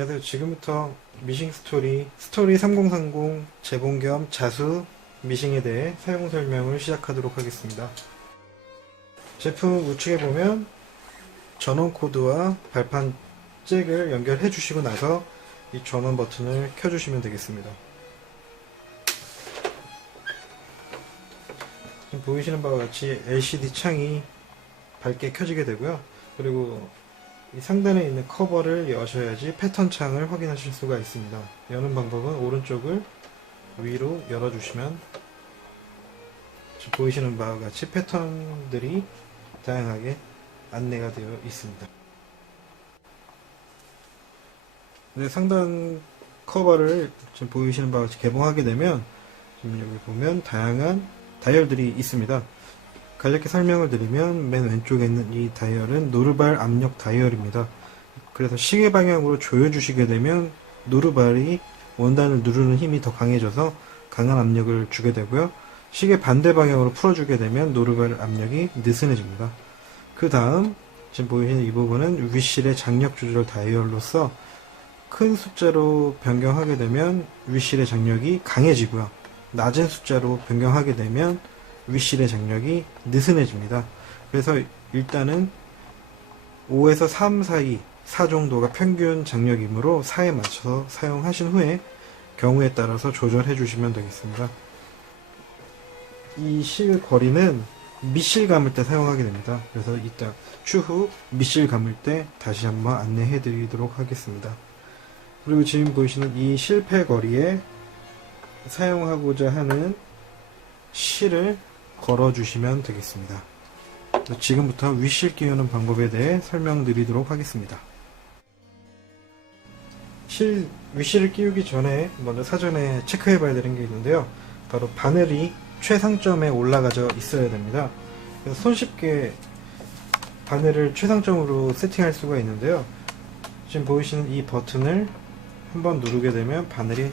안녕하세요. 지금부터 미싱 스토리 3030 재본 겸 자수 미싱에 대해 사용 설명을 시작하도록 하겠습니다. 제품 우측에 보면 전원 코드와 발판 잭을 연결해 주시고 나서 이 전원 버튼을 켜주시면 되겠습니다. 지금 보이시는 바와 같이 LCD 창이 밝게 켜지게 되고요. 그리고 이 상단에 있는 커버를 여셔야지 패턴 창을 확인하실 수가 있습니다. 여는 방법은 오른쪽을 위로 열어주시면 지금 보이시는 바와 같이 패턴들이 다양하게 안내가 되어 있습니다. 네, 상단 커버를 지금 보이시는 바와 같이 개봉하게 되면 지금 여기 보면 다양한 다이얼들이 있습니다. 간략히 설명을 드리면 맨 왼쪽에 있는 이 다이얼은 노르발 압력 다이얼입니다. 그래서 시계 방향으로 조여주시게 되면 노르발이 원단을 누르는 힘이 더 강해져서 강한 압력을 주게 되고요. 시계 반대 방향으로 풀어주게 되면 노르발 압력이 느슨해집니다. 그 다음 지금 보이시는 이 부분은 위실의 장력 조절 다이얼로서 큰 숫자로 변경하게 되면 위실의 장력이 강해지고요. 낮은 숫자로 변경하게 되면 위실의 장력이 느슨해집니다. 그래서 일단은 5에서 3 사이 4 정도가 평균 장력이므로 4에 맞춰서 사용하신 후에 경우에 따라서 조절해 주시면 되겠습니다. 이 실 거리는 밑실 감을 때 사용하게 됩니다. 그래서 이따 추후 밑실 감을 때 다시 한번 안내해 드리도록 하겠습니다. 그리고 지금 보시는 이 실패 거리에 사용하고자 하는 실을 걸어 주시면 되겠습니다. 지금부터 위실 끼우는 방법에 대해 설명드리도록 하겠습니다. 위실을 끼우기 전에 먼저 사전에 체크해 봐야 되는 게 있는데요. 바로 바늘이 최상점에 올라가져 있어야 됩니다. 그래서 손쉽게 바늘을 최상점으로 세팅할 수가 있는데요. 지금 보이시는 이 버튼을 한번 누르게 되면 바늘이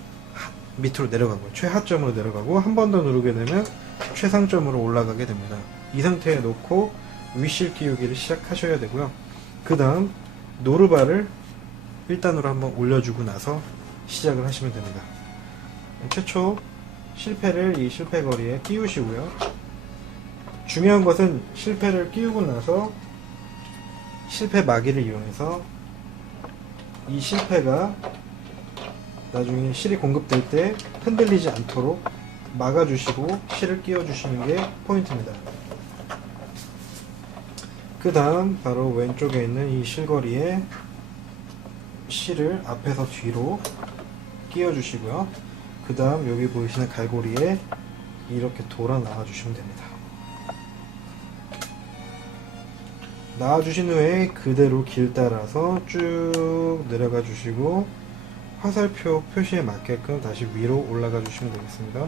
밑으로 내려가고 최하점으로 내려가고 한 번 더 누르게 되면 최상점으로 올라가게 됩니다. 이 상태에 놓고 위실 끼우기를 시작하셔야 되고요. 그 다음 노르발을 1단으로 한번 올려주고 나서 시작을 하시면 됩니다. 최초 실패를 이 실패 거리에 끼우시고요. 중요한 것은 실패를 끼우고 나서 실패 마기를 이용해서 이 실패가 나중에 실이 공급될 때 흔들리지 않도록 막아주시고 실을 끼워주시는 게 포인트입니다. 그 다음 바로 왼쪽에 있는 이 실거리에 실을 앞에서 뒤로 끼워주시고요. 그 다음 여기 보이시는 갈고리에 이렇게 돌아 나와주시면 됩니다. 나와주신 후에 그대로 길 따라서 쭉 내려가 주시고 화살표 표시에 맞게끔 다시 위로 올라가 주시면 되겠습니다.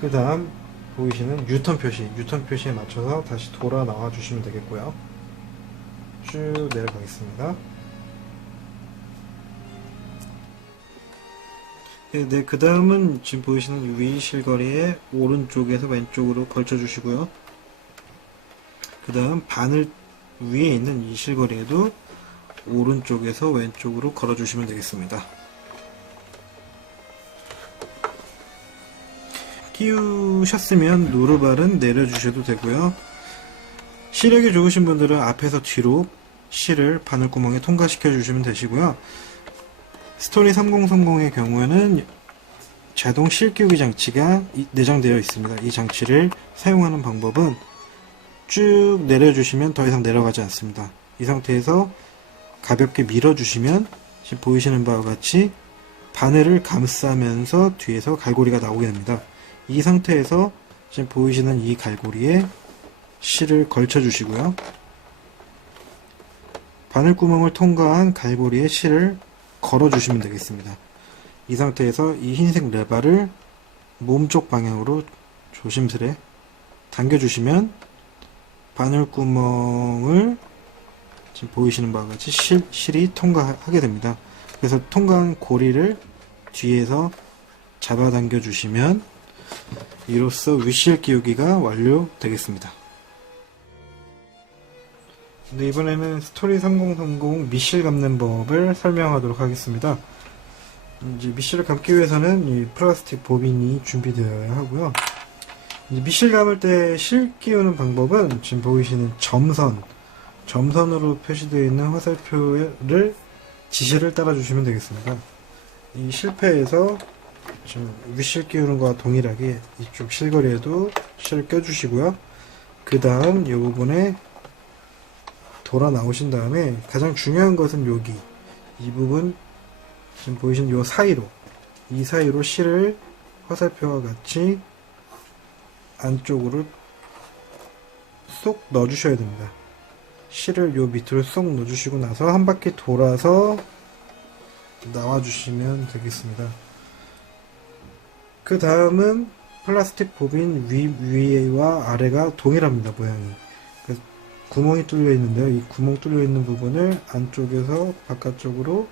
그 다음 보이시는 유턴 표시에 맞춰서 다시 돌아 나와 주시면 되겠고요. 쭉 내려가겠습니다. 네, 그 다음은 지금 보이시는 위 실거리에 오른쪽에서 왼쪽으로 걸쳐 주시고요. 그 다음 바늘 위에 있는 이 실거리에도 오른쪽에서 왼쪽으로 걸어 주시면 되겠습니다. 끼우셨으면 노르발은 내려주셔도 되고요. 시력이 좋으신 분들은 앞에서 뒤로 실을 바늘구멍에 통과시켜 주시면 되시고요. 스토리 3030의 경우에는 자동 실 끼우기 장치가 내장되어 있습니다. 이 장치를 사용하는 방법은 쭉 내려주시면 더 이상 내려가지 않습니다. 이 상태에서 가볍게 밀어주시면 지금 보이시는 바와 같이 바늘을 감싸면서 뒤에서 갈고리가 나오게 됩니다. 이 상태에서 지금 보이시는 이 갈고리에 실을 걸쳐 주시고요. 바늘구멍을 통과한 갈고리에 실을 걸어 주시면 되겠습니다. 이 상태에서 이 흰색 레바를 몸쪽 방향으로 조심스레 당겨 주시면 바늘구멍을 지금 보이시는 바와 같이 실이 통과하게 됩니다. 그래서 통과한 고리를 뒤에서 잡아당겨 주시면 이로써 위실 끼우기가 완료되겠습니다. 네, 이번에는 스토리 3030 미실 감는 법을 설명하도록 하겠습니다. 이제 미실을 감기 위해서는 이 플라스틱 보빈이 준비되어야 하고요. 이제 미실 감을 때 실 끼우는 방법은 지금 보이시는 점선으로 표시되어 있는 화살표를 지시를 따라주시면 되겠습니다. 이 실패에서 지금 윗실 끼우는 거와 동일하게 이쪽 실거리에도 실을 껴주시고요. 그 다음 이 부분에 돌아 나오신 다음에 가장 중요한 것은 여기 이 부분 지금 보이시는 이 사이로 실을 화살표와 같이 안쪽으로 쏙 넣어주셔야 됩니다. 실을 요 밑으로 쏙 넣어주시고 나서 한 바퀴 돌아서 나와주시면 되겠습니다. 그 다음은 플라스틱 보빈 위와 아래가 동일합니다. 모양이. 구멍이 뚫려 있는데요. 이 구멍 뚫려 있는 부분을 안쪽에서 바깥쪽으로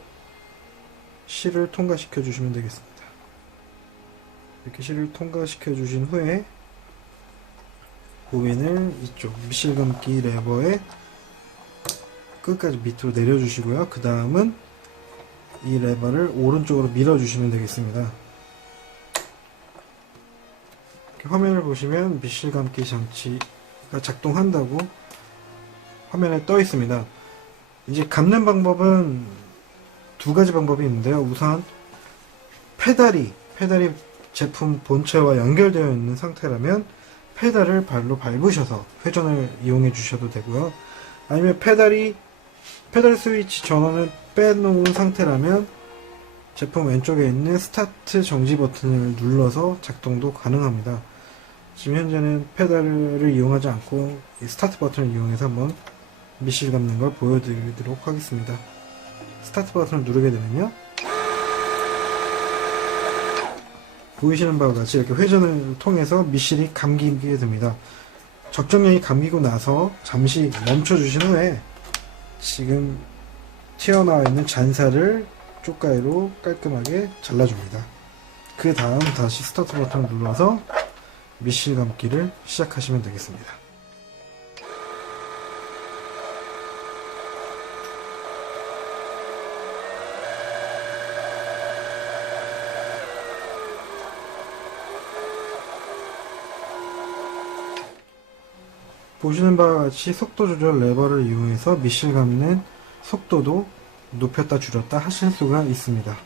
실을 통과시켜 주시면 되겠습니다. 이렇게 실을 통과시켜 주신 후에 보빈을 이쪽 미실 감기 레버에 끝까지 밑으로 내려 주시고요. 그 다음은 이 레버를 오른쪽으로 밀어 주시면 되겠습니다. 이렇게 화면을 보시면 미실 감기 장치가 작동한다고 화면에 떠 있습니다. 이제 감는 방법은 두 가지 방법이 있는데요. 우선 페달이 제품 본체와 연결되어 있는 상태라면 페달을 발로 밟으셔서 회전을 이용해 주셔도 되고요. 아니면 페달 스위치 전원을 빼놓은 상태라면 제품 왼쪽에 있는 스타트 정지 버튼을 눌러서 작동도 가능합니다. 지금 현재는 페달을 이용하지 않고 이 스타트 버튼을 이용해서 한번 미실 감는 걸 보여드리도록 하겠습니다. 스타트 버튼을 누르게 되면요, 보이시는 바와 같이 이렇게 회전을 통해서 미실이 감기게 됩니다. 적정량이 감기고 나서 잠시 멈춰 주신 후에 지금 튀어나와 있는 잔사를 쪽가위로 깔끔하게 잘라줍니다. 그 다음 다시 스타트 버튼을 눌러서 미실 감기를 시작하시면 되겠습니다. 보시는 바와 같이 속도 조절 레버를 이용해서 미실 감는 속도도 높였다 줄였다 하실 수가 있습니다.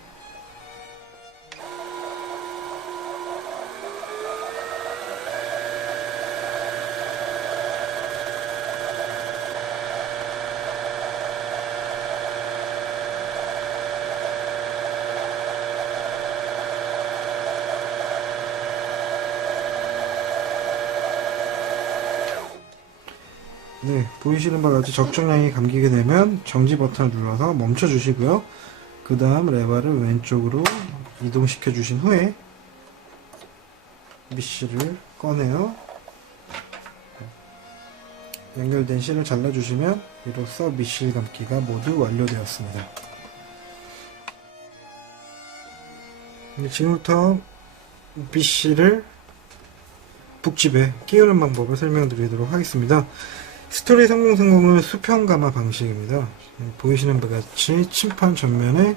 네, 보이시는 바와 같이 적정량이 감기게 되면 정지 버튼을 눌러서 멈춰 주시고요. 그 다음 레버를 왼쪽으로 이동시켜 주신 후에 미실을 꺼내어 연결된 실을 잘라 주시면 이로써 미실 감기가 모두 완료되었습니다. 지금부터 미실을 북집에 끼우는 방법을 설명드리도록 하겠습니다. 스토리 3030은 수평 가마 방식입니다. 보이시는 바 같이 침판 전면에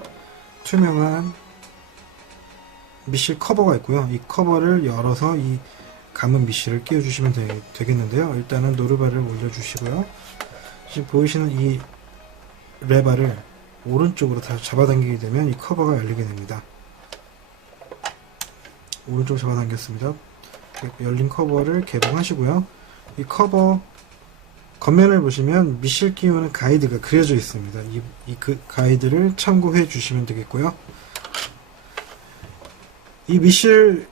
투명한 미실 커버가 있고요. 이 커버를 열어서 이 감은 미실을 끼워주시면 되겠는데요. 일단은 노르바를 올려주시고요. 지금 보이시는 이 레바를 오른쪽으로 다시 잡아당기게 되면 이 커버가 열리게 됩니다. 오른쪽 잡아당겼습니다. 열린 커버를 개봉하시고요. 이 커버 겉면을 보시면 미실 끼우는 가이드가 그려져 있습니다. 그 가이드를 참고해 주시면 되겠고요. 이 미실을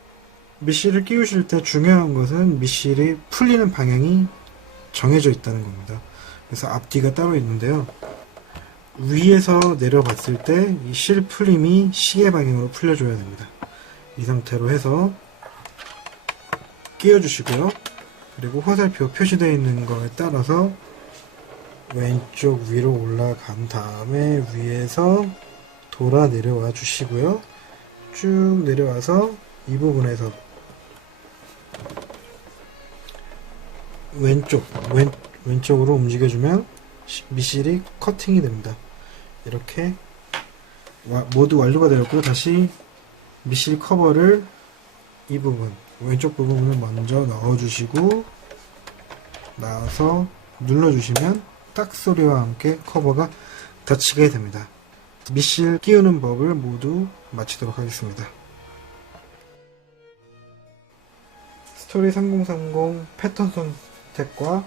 끼우실 때 중요한 것은 미실이 풀리는 방향이 정해져 있다는 겁니다. 그래서 앞뒤가 따로 있는데요. 위에서 내려봤을 때 이 실 풀림이 시계 방향으로 풀려줘야 됩니다. 이 상태로 해서 끼워주시고요. 그리고 화살표 표시되어 있는 거에 따라서 왼쪽 위로 올라간 다음에 위에서 돌아 내려와 주시고요. 쭉 내려와서 이 부분에서 왼쪽으로 움직여주면 미실이 커팅이 됩니다. 이렇게 모두 완료가 되었고, 다시 미실 커버를 이 부분, 왼쪽 부분을 먼저 넣어주시고 나와서 눌러주시면 딱 소리와 함께 커버가 닫히게 됩니다. 미실 끼우는 법을 모두 마치도록 하겠습니다. 스토리 3030 패턴 선택과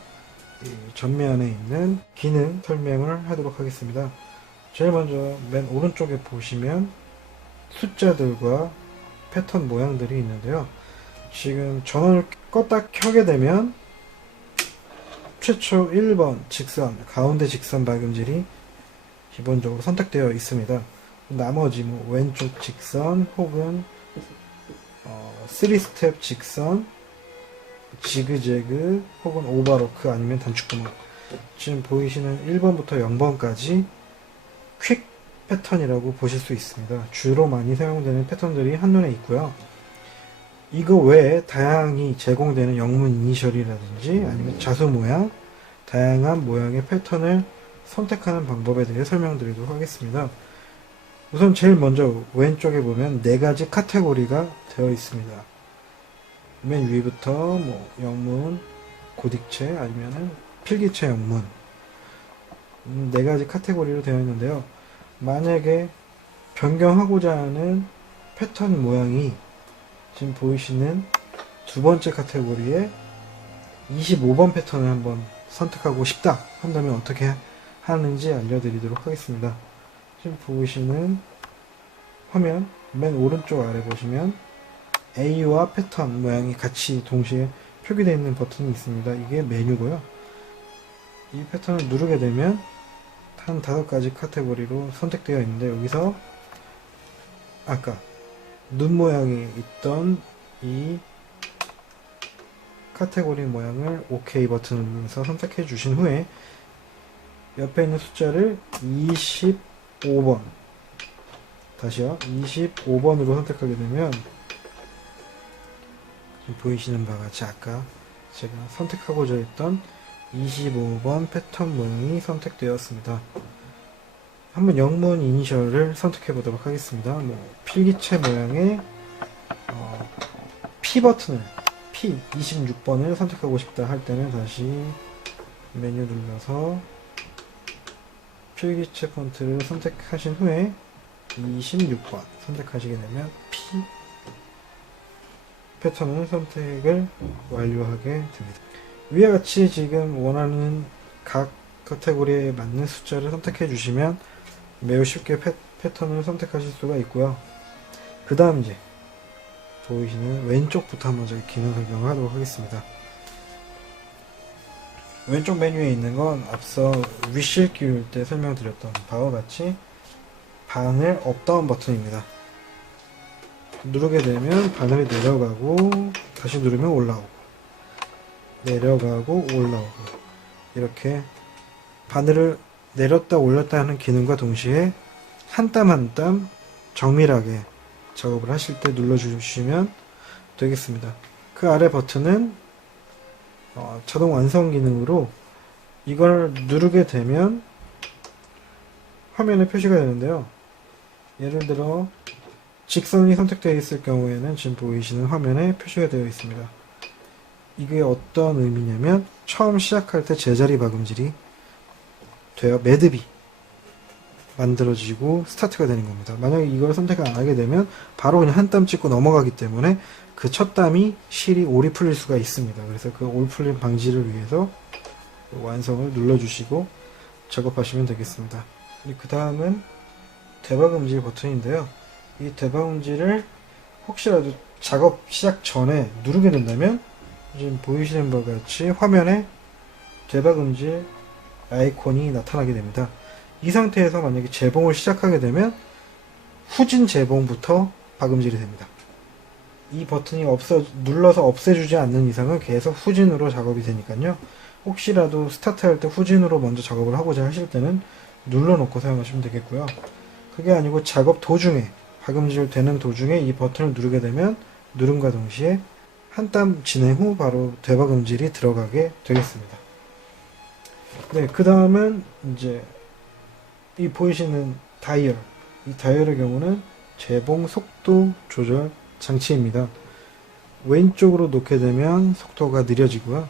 전면에 있는 기능 설명을 하도록 하겠습니다. 제일 먼저 맨 오른쪽에 보시면 숫자들과 패턴 모양들이 있는데요. 지금 전원을 껐다 켜게 되면 최초 1번 직선, 가운데 직선 박음질이 기본적으로 선택되어 있습니다. 나머지 왼쪽 직선 혹은 3스텝 직선, 지그재그 혹은 오버로크 아니면 단축구멍, 지금 보이시는 1번부터 0번까지 퀵 패턴이라고 보실 수 있습니다. 주로 많이 사용되는 패턴들이 한눈에 있고요. 이거 외에 다양히 제공되는 영문 이니셜이라든지 아니면 자수 모양, 다양한 모양의 패턴을 선택하는 방법에 대해 설명드리도록 하겠습니다. 우선 제일 먼저 왼쪽에 보면 4가지 카테고리가 되어 있습니다. 맨 위부터 영문, 고딕체 아니면은 필기체 영문 4가지 카테고리로 되어 있는데요. 만약에 변경하고자 하는 패턴 모양이 지금 보이시는 두 번째 카테고리에 25번 패턴을 한번 선택하고 싶다 한다면 어떻게 하는지 알려드리도록 하겠습니다. 지금 보이시는 화면 맨 오른쪽 아래 보시면 A와 패턴 모양이 같이 동시에 표기되어 있는 버튼이 있습니다. 이게 메뉴고요. 이 패턴을 누르게 되면 한 5가지 카테고리로 선택되어 있는데, 여기서 아까 눈 모양이 있던 이 카테고리 모양을 OK 버튼을 누르면서 선택해 주신 후에 옆에 있는 숫자를 25번, 다시요, 25번으로 선택하게 되면 보이시는 바와 같이 아까 제가 선택하고자 했던 25번 패턴 모양이 선택되었습니다. 한번 영문 이니셜을 선택해 보도록 하겠습니다. 필기체 모양의 P 버튼을, P 26번을 선택하고 싶다 할 때는 다시 메뉴 눌러서 필기체 폰트를 선택하신 후에 26번 선택하시게 되면 P 패턴을 선택을 완료하게 됩니다. 위와 같이 지금 원하는 각 카테고리에 맞는 숫자를 선택해 주시면 매우 쉽게 패턴을 선택하실 수가 있고요. 그 다음 이제 보이시는 왼쪽부터 한번 저희 기능 설명을 하도록 하겠습니다. 왼쪽 메뉴에 있는 건 앞서 위실 끼울 때 설명드렸던 바와 같이 바늘 업다운 버튼입니다. 누르게 되면 바늘이 내려가고 다시 누르면 올라오고 내려가고 올라오고, 이렇게 바늘을 내렸다 올렸다 하는 기능과 동시에 한 땀 한 땀 정밀하게 작업을 하실 때 눌러주시면 되겠습니다. 그 아래 버튼은 자동 완성 기능으로 이걸 누르게 되면 화면에 표시가 되는데요. 예를 들어 직선이 선택되어 있을 경우에는 지금 보이시는 화면에 표시가 되어 있습니다. 이게 어떤 의미냐면 처음 시작할 때 제자리 박음질이 되어 매듭이 만들어지고 스타트가 되는 겁니다. 만약에 이걸 선택 안 하게 되면 바로 그냥 한 땀 찍고 넘어가기 때문에 그 첫 땀이 실이 올이 풀릴 수가 있습니다. 그래서 그 올 풀림 방지를 위해서 완성을 눌러주시고 작업하시면 되겠습니다. 그 다음은 대박음질 버튼인데요. 이 대박음질을 혹시라도 작업 시작 전에 누르게 된다면 지금 보이시는 바와 같이 화면에 대박음질 아이콘이 나타나게 됩니다. 이 상태에서 만약에 재봉을 시작하게 되면 후진 재봉부터 박음질이 됩니다. 이 버튼이 눌러서 없애주지 않는 이상은 계속 후진으로 작업이 되니까요. 혹시라도 스타트할 때 후진으로 먼저 작업을 하고자 하실 때는 눌러놓고 사용하시면 되겠고요. 그게 아니고 작업 도중에, 박음질 되는 도중에 이 버튼을 누르게 되면 누름과 동시에 한 땀 진행 후 바로 대박음질이 들어가게 되겠습니다. 네, 그 다음은 이제 이 보이시는 다이얼, 이 다이얼의 경우는 재봉 속도 조절 장치입니다. 왼쪽으로 놓게 되면 속도가 느려지고요.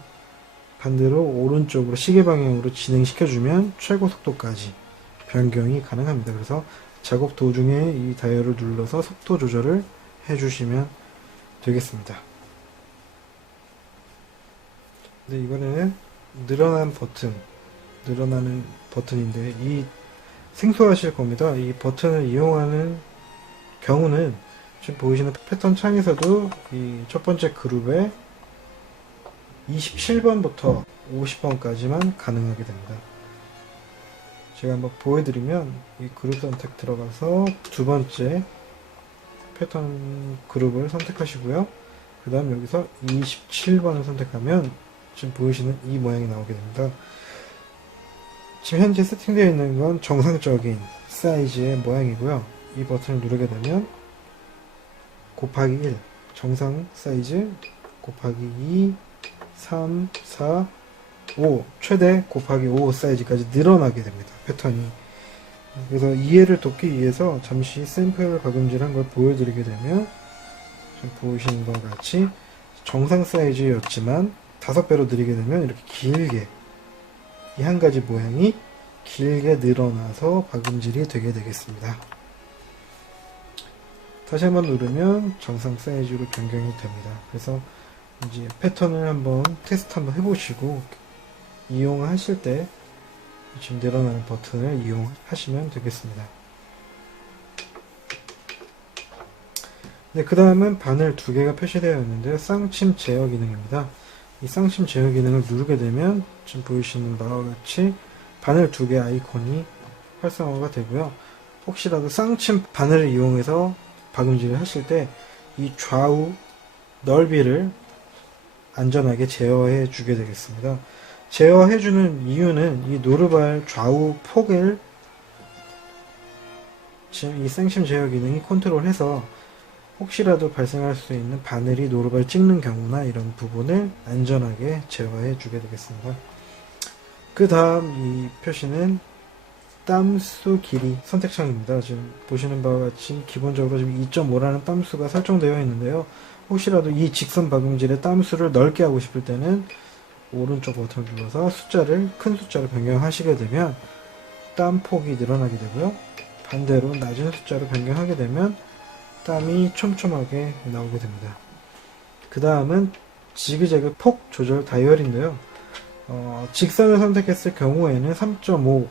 반대로 오른쪽으로 시계 방향으로 진행시켜주면 최고 속도까지 변경이 가능합니다. 그래서 작업 도중에 이 다이얼을 눌러서 속도 조절을 해주시면 되겠습니다. 네, 이번에는 늘어나는 버튼인데 이 생소하실 겁니다. 이 버튼을 이용하는 경우는 지금 보이시는 패턴 창에서도 이 첫 번째 그룹에 27번부터 50번까지만 가능하게 됩니다. 제가 한번 보여드리면 이 그룹 선택 들어가서 두 번째 패턴 그룹을 선택하시고요. 그 다음 여기서 27번을 선택하면 지금 보이시는 이 모양이 나오게 됩니다. 지금 현재 세팅되어 있는 건 정상적인 사이즈의 모양이고요. 이 버튼을 누르게 되면 곱하기 1 정상 사이즈 곱하기 2 3 4 5 최대 곱하기 5 사이즈까지 늘어나게 됩니다. 패턴이. 그래서 이해를 돕기 위해서 잠시 샘플 박음질한 걸 보여드리게 되면 지금 보이시는 것과 같이 정상 사이즈였지만 5배로 늘리게 되면 이렇게 길게 이 한 가지 모양이 길게 늘어나서 박음질이 되게 되겠습니다. 다시 한번 누르면 정상 사이즈로 변경이 됩니다. 그래서 이제 패턴을 한번 테스트 한번 해보시고 이용하실 때 지금 늘어나는 버튼을 이용하시면 되겠습니다. 네, 그 다음은 바늘 두 개가 표시되어 있는데요. 쌍침 제어 기능입니다. 이 쌍침 제어 기능을 누르게 되면 지금 보이시는 바와 같이 바늘 두 개 아이콘이 활성화가 되고요. 혹시라도 쌍침 바늘을 이용해서 박음질을 하실 때 이 좌우 넓이를 안전하게 제어해 주게 되겠습니다. 제어해 주는 이유는 이 노르발 좌우 폭을 지금 이 쌍침 제어 기능이 컨트롤해서 혹시라도 발생할 수 있는 바늘이 노르발 찍는 경우나 이런 부분을 안전하게 제어해 주게 되겠습니다. 그 다음 이 표시는 땀수 길이 선택창입니다. 지금 보시는 바와 같이 기본적으로 지금 2.5라는 땀수가 설정되어 있는데요. 혹시라도 이 직선 박음질의 땀수를 넓게 하고 싶을 때는 오른쪽 버튼을 눌러서 큰 숫자로 변경하시게 되면 땀폭이 늘어나게 되고요. 반대로 낮은 숫자로 변경하게 되면 땀이 촘촘하게 나오게 됩니다. 그 다음은 지그재그 폭 조절 다이얼인데요. 직선을 선택했을 경우에는 3.5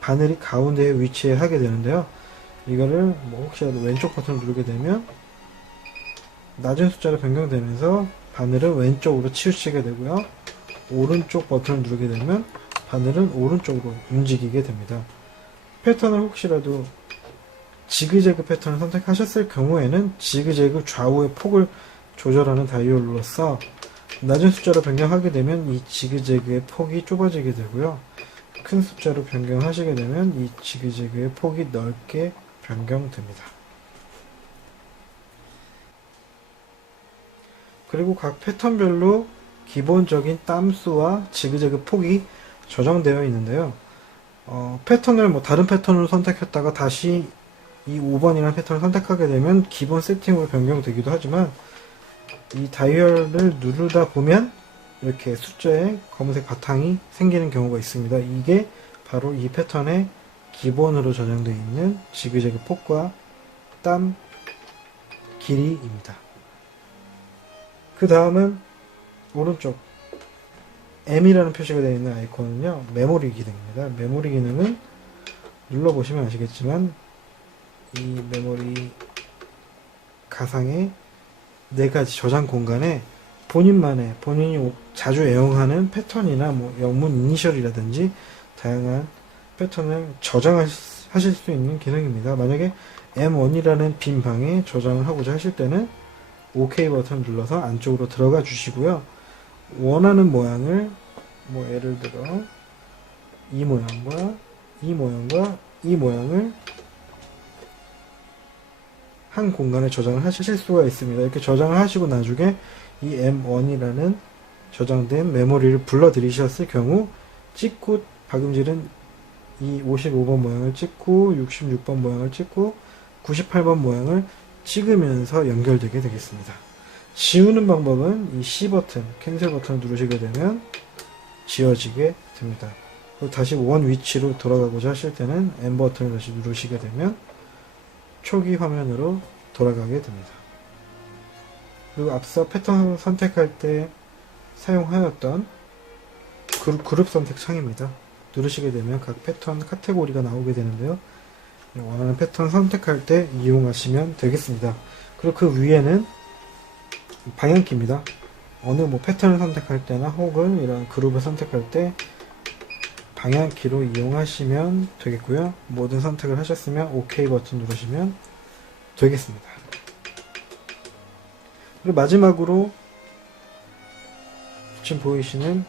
바늘이 가운데에 위치하게 되는데요. 이거를 혹시라도 왼쪽 버튼을 누르게 되면 낮은 숫자로 변경되면서 바늘은 왼쪽으로 치우치게 되고요. 오른쪽 버튼을 누르게 되면 바늘은 오른쪽으로 움직이게 됩니다. 패턴을 혹시라도 지그재그 패턴을 선택하셨을 경우에는 지그재그 좌우의 폭을 조절하는 다이얼로서 낮은 숫자로 변경하게 되면 이 지그재그의 폭이 좁아지게 되고요. 큰 숫자로 변경하시게 되면 이 지그재그의 폭이 넓게 변경됩니다. 그리고 각 패턴별로 기본적인 땀수와 지그재그 폭이 저장되어 있는데요. 패턴을 다른 패턴으로 선택했다가 다시 이 5번이라는 패턴을 선택하게 되면 기본 세팅으로 변경되기도 하지만 이 다이얼을 누르다 보면 이렇게 숫자의 검은색 바탕이 생기는 경우가 있습니다. 이게 바로 이 패턴의 기본으로 저장되어 있는 지그재그 폭과 땀 길이입니다. 그 다음은 오른쪽 M이라는 표시가 되어 있는 아이콘은요, 메모리 기능입니다. 메모리 기능은 눌러보시면 아시겠지만 이 메모리 가상의 4가지 저장 공간에 본인이 자주 애용하는 패턴이나 영문 이니셜이라든지 다양한 패턴을 저장하실 수 있는 기능입니다. 만약에 M1이라는 빈 방에 저장을 하고자 하실 때는 OK 버튼 눌러서 안쪽으로 들어가 주시고요. 원하는 모양을 예를 들어 이 모양과 이 모양과 이 모양을 한 공간에 저장을 하실 수가 있습니다. 이렇게 저장을 하시고 나중에 이 M1이라는 저장된 메모리를 불러 들이셨을 경우 찍고 박음질은 이 55번 모양을 찍고 66번 모양을 찍고 98번 모양을 찍으면서 연결되게 되겠습니다. 지우는 방법은 이 C 버튼, 캔슬 버튼을 누르시게 되면 지워지게 됩니다. 다시 원 위치로 돌아가고자 하실 때는 M 버튼을 다시 누르시게 되면 초기 화면으로 돌아가게 됩니다. 그리고 앞서 패턴 선택할 때 사용하였던 그룹 선택 창입니다. 누르시게 되면 각 패턴 카테고리가 나오게 되는데요. 원하는 패턴 선택할 때 이용하시면 되겠습니다. 그리고 그 위에는 방향키입니다. 어느 패턴을 선택할 때나 혹은 이런 그룹을 선택할 때 방향키로 이용하시면 되겠고요. 모든 선택을 하셨으면 OK 버튼 누르시면 되겠습니다. 그리고 마지막으로 지금 보이시는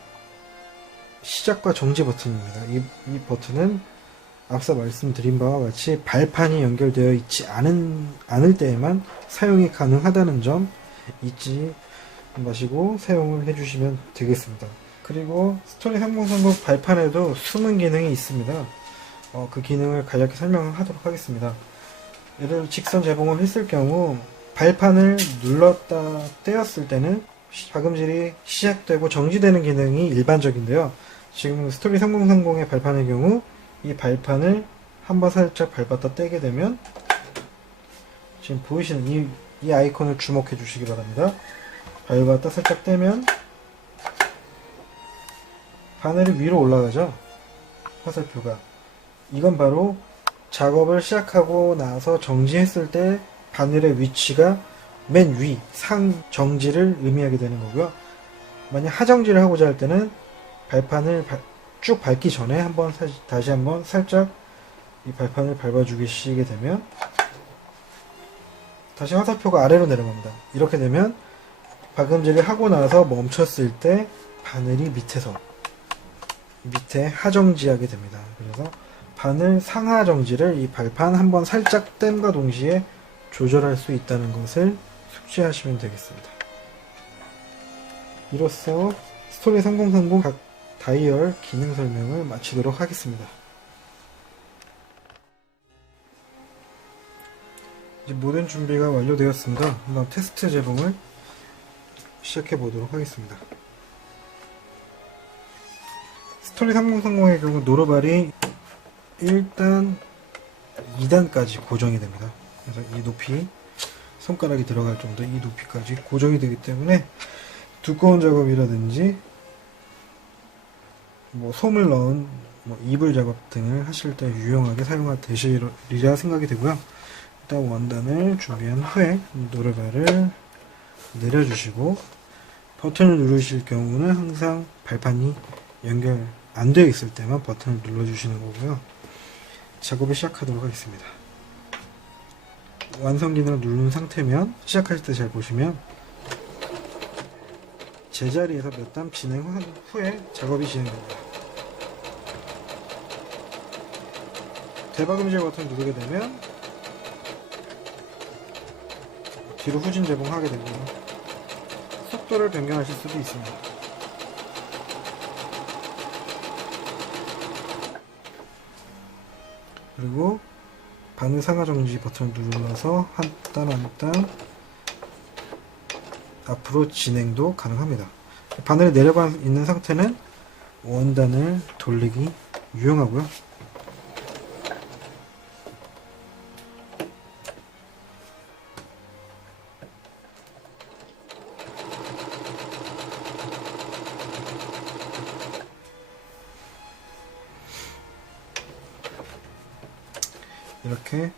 시작과 정지 버튼입니다. 이 버튼은 앞서 말씀드린 바와 같이 발판이 연결되어 있지 않을 때에만 사용이 가능하다는 점 잊지 마시고 사용을 해주시면 되겠습니다. 그리고 스토리 3030 발판에도 숨은 기능이 있습니다. 그 기능을 간략히 설명하도록 하겠습니다. 예를 들어 직선 재봉을 했을 경우 발판을 눌렀다 떼었을 때는 박음질이 시작되고 정지되는 기능이 일반적인데요. 지금 스토리 3030의 발판의 경우 이 발판을 한번 살짝 밟았다 떼게 되면 지금 보이시는 이 아이콘을 주목해 주시기 바랍니다. 밟았다 살짝 떼면 바늘이 위로 올라가죠. 화살표가. 이건 바로 작업을 시작하고 나서 정지했을 때 바늘의 위치가 맨 위, 상 정지를 의미하게 되는 거고요. 만약 하정지를 하고자 할 때는 발판을 쭉 밟기 전에 다시 한번 살짝 이 발판을 밟아주시게 되면 다시 화살표가 아래로 내려갑니다. 이렇게 되면 박음질을 하고 나서 멈췄을 때 바늘이 밑에 하정지하게 됩니다. 그래서 바늘 상하 정지를 이 발판 한번 살짝 땜과 동시에 조절할 수 있다는 것을 숙지하시면 되겠습니다. 이로써 스토리 3030 각 다이얼 기능 설명을 마치도록 하겠습니다. 이제 모든 준비가 완료되었습니다. 한번 테스트 재봉을 시작해 보도록 하겠습니다. 스토리 3030의 경우 노루발이 1단, 2단까지 고정이 됩니다. 그래서 이 높이, 손가락이 들어갈 정도 이 높이까지 고정이 되기 때문에 두꺼운 작업이라든지 솜을 넣은 이불 작업 등을 하실 때 유용하게 사용되시리라 생각이 되고요. 일단 원단을 준비한 후에 노루발을 내려주시고 버튼을 누르실 경우는 항상 발판이 연결 안 되어 있을 때만 버튼을 눌러주시는 거고요. 작업을 시작하도록 하겠습니다. 완성 기능을 누른 상태면 시작하실 때 잘 보시면 제자리에서 몇 단 진행한 후에 작업이 진행됩니다. 대박음질 버튼 누르게 되면 뒤로 후진 재봉하게 되고요. 속도를 변경하실 수도 있습니다. 그리고 바늘 상하 정지 버튼을 눌러서 한 단 한 단 앞으로 진행도 가능합니다. 바늘이 내려가 있는 상태는 원단을 돌리기 유용하고요. 이렇게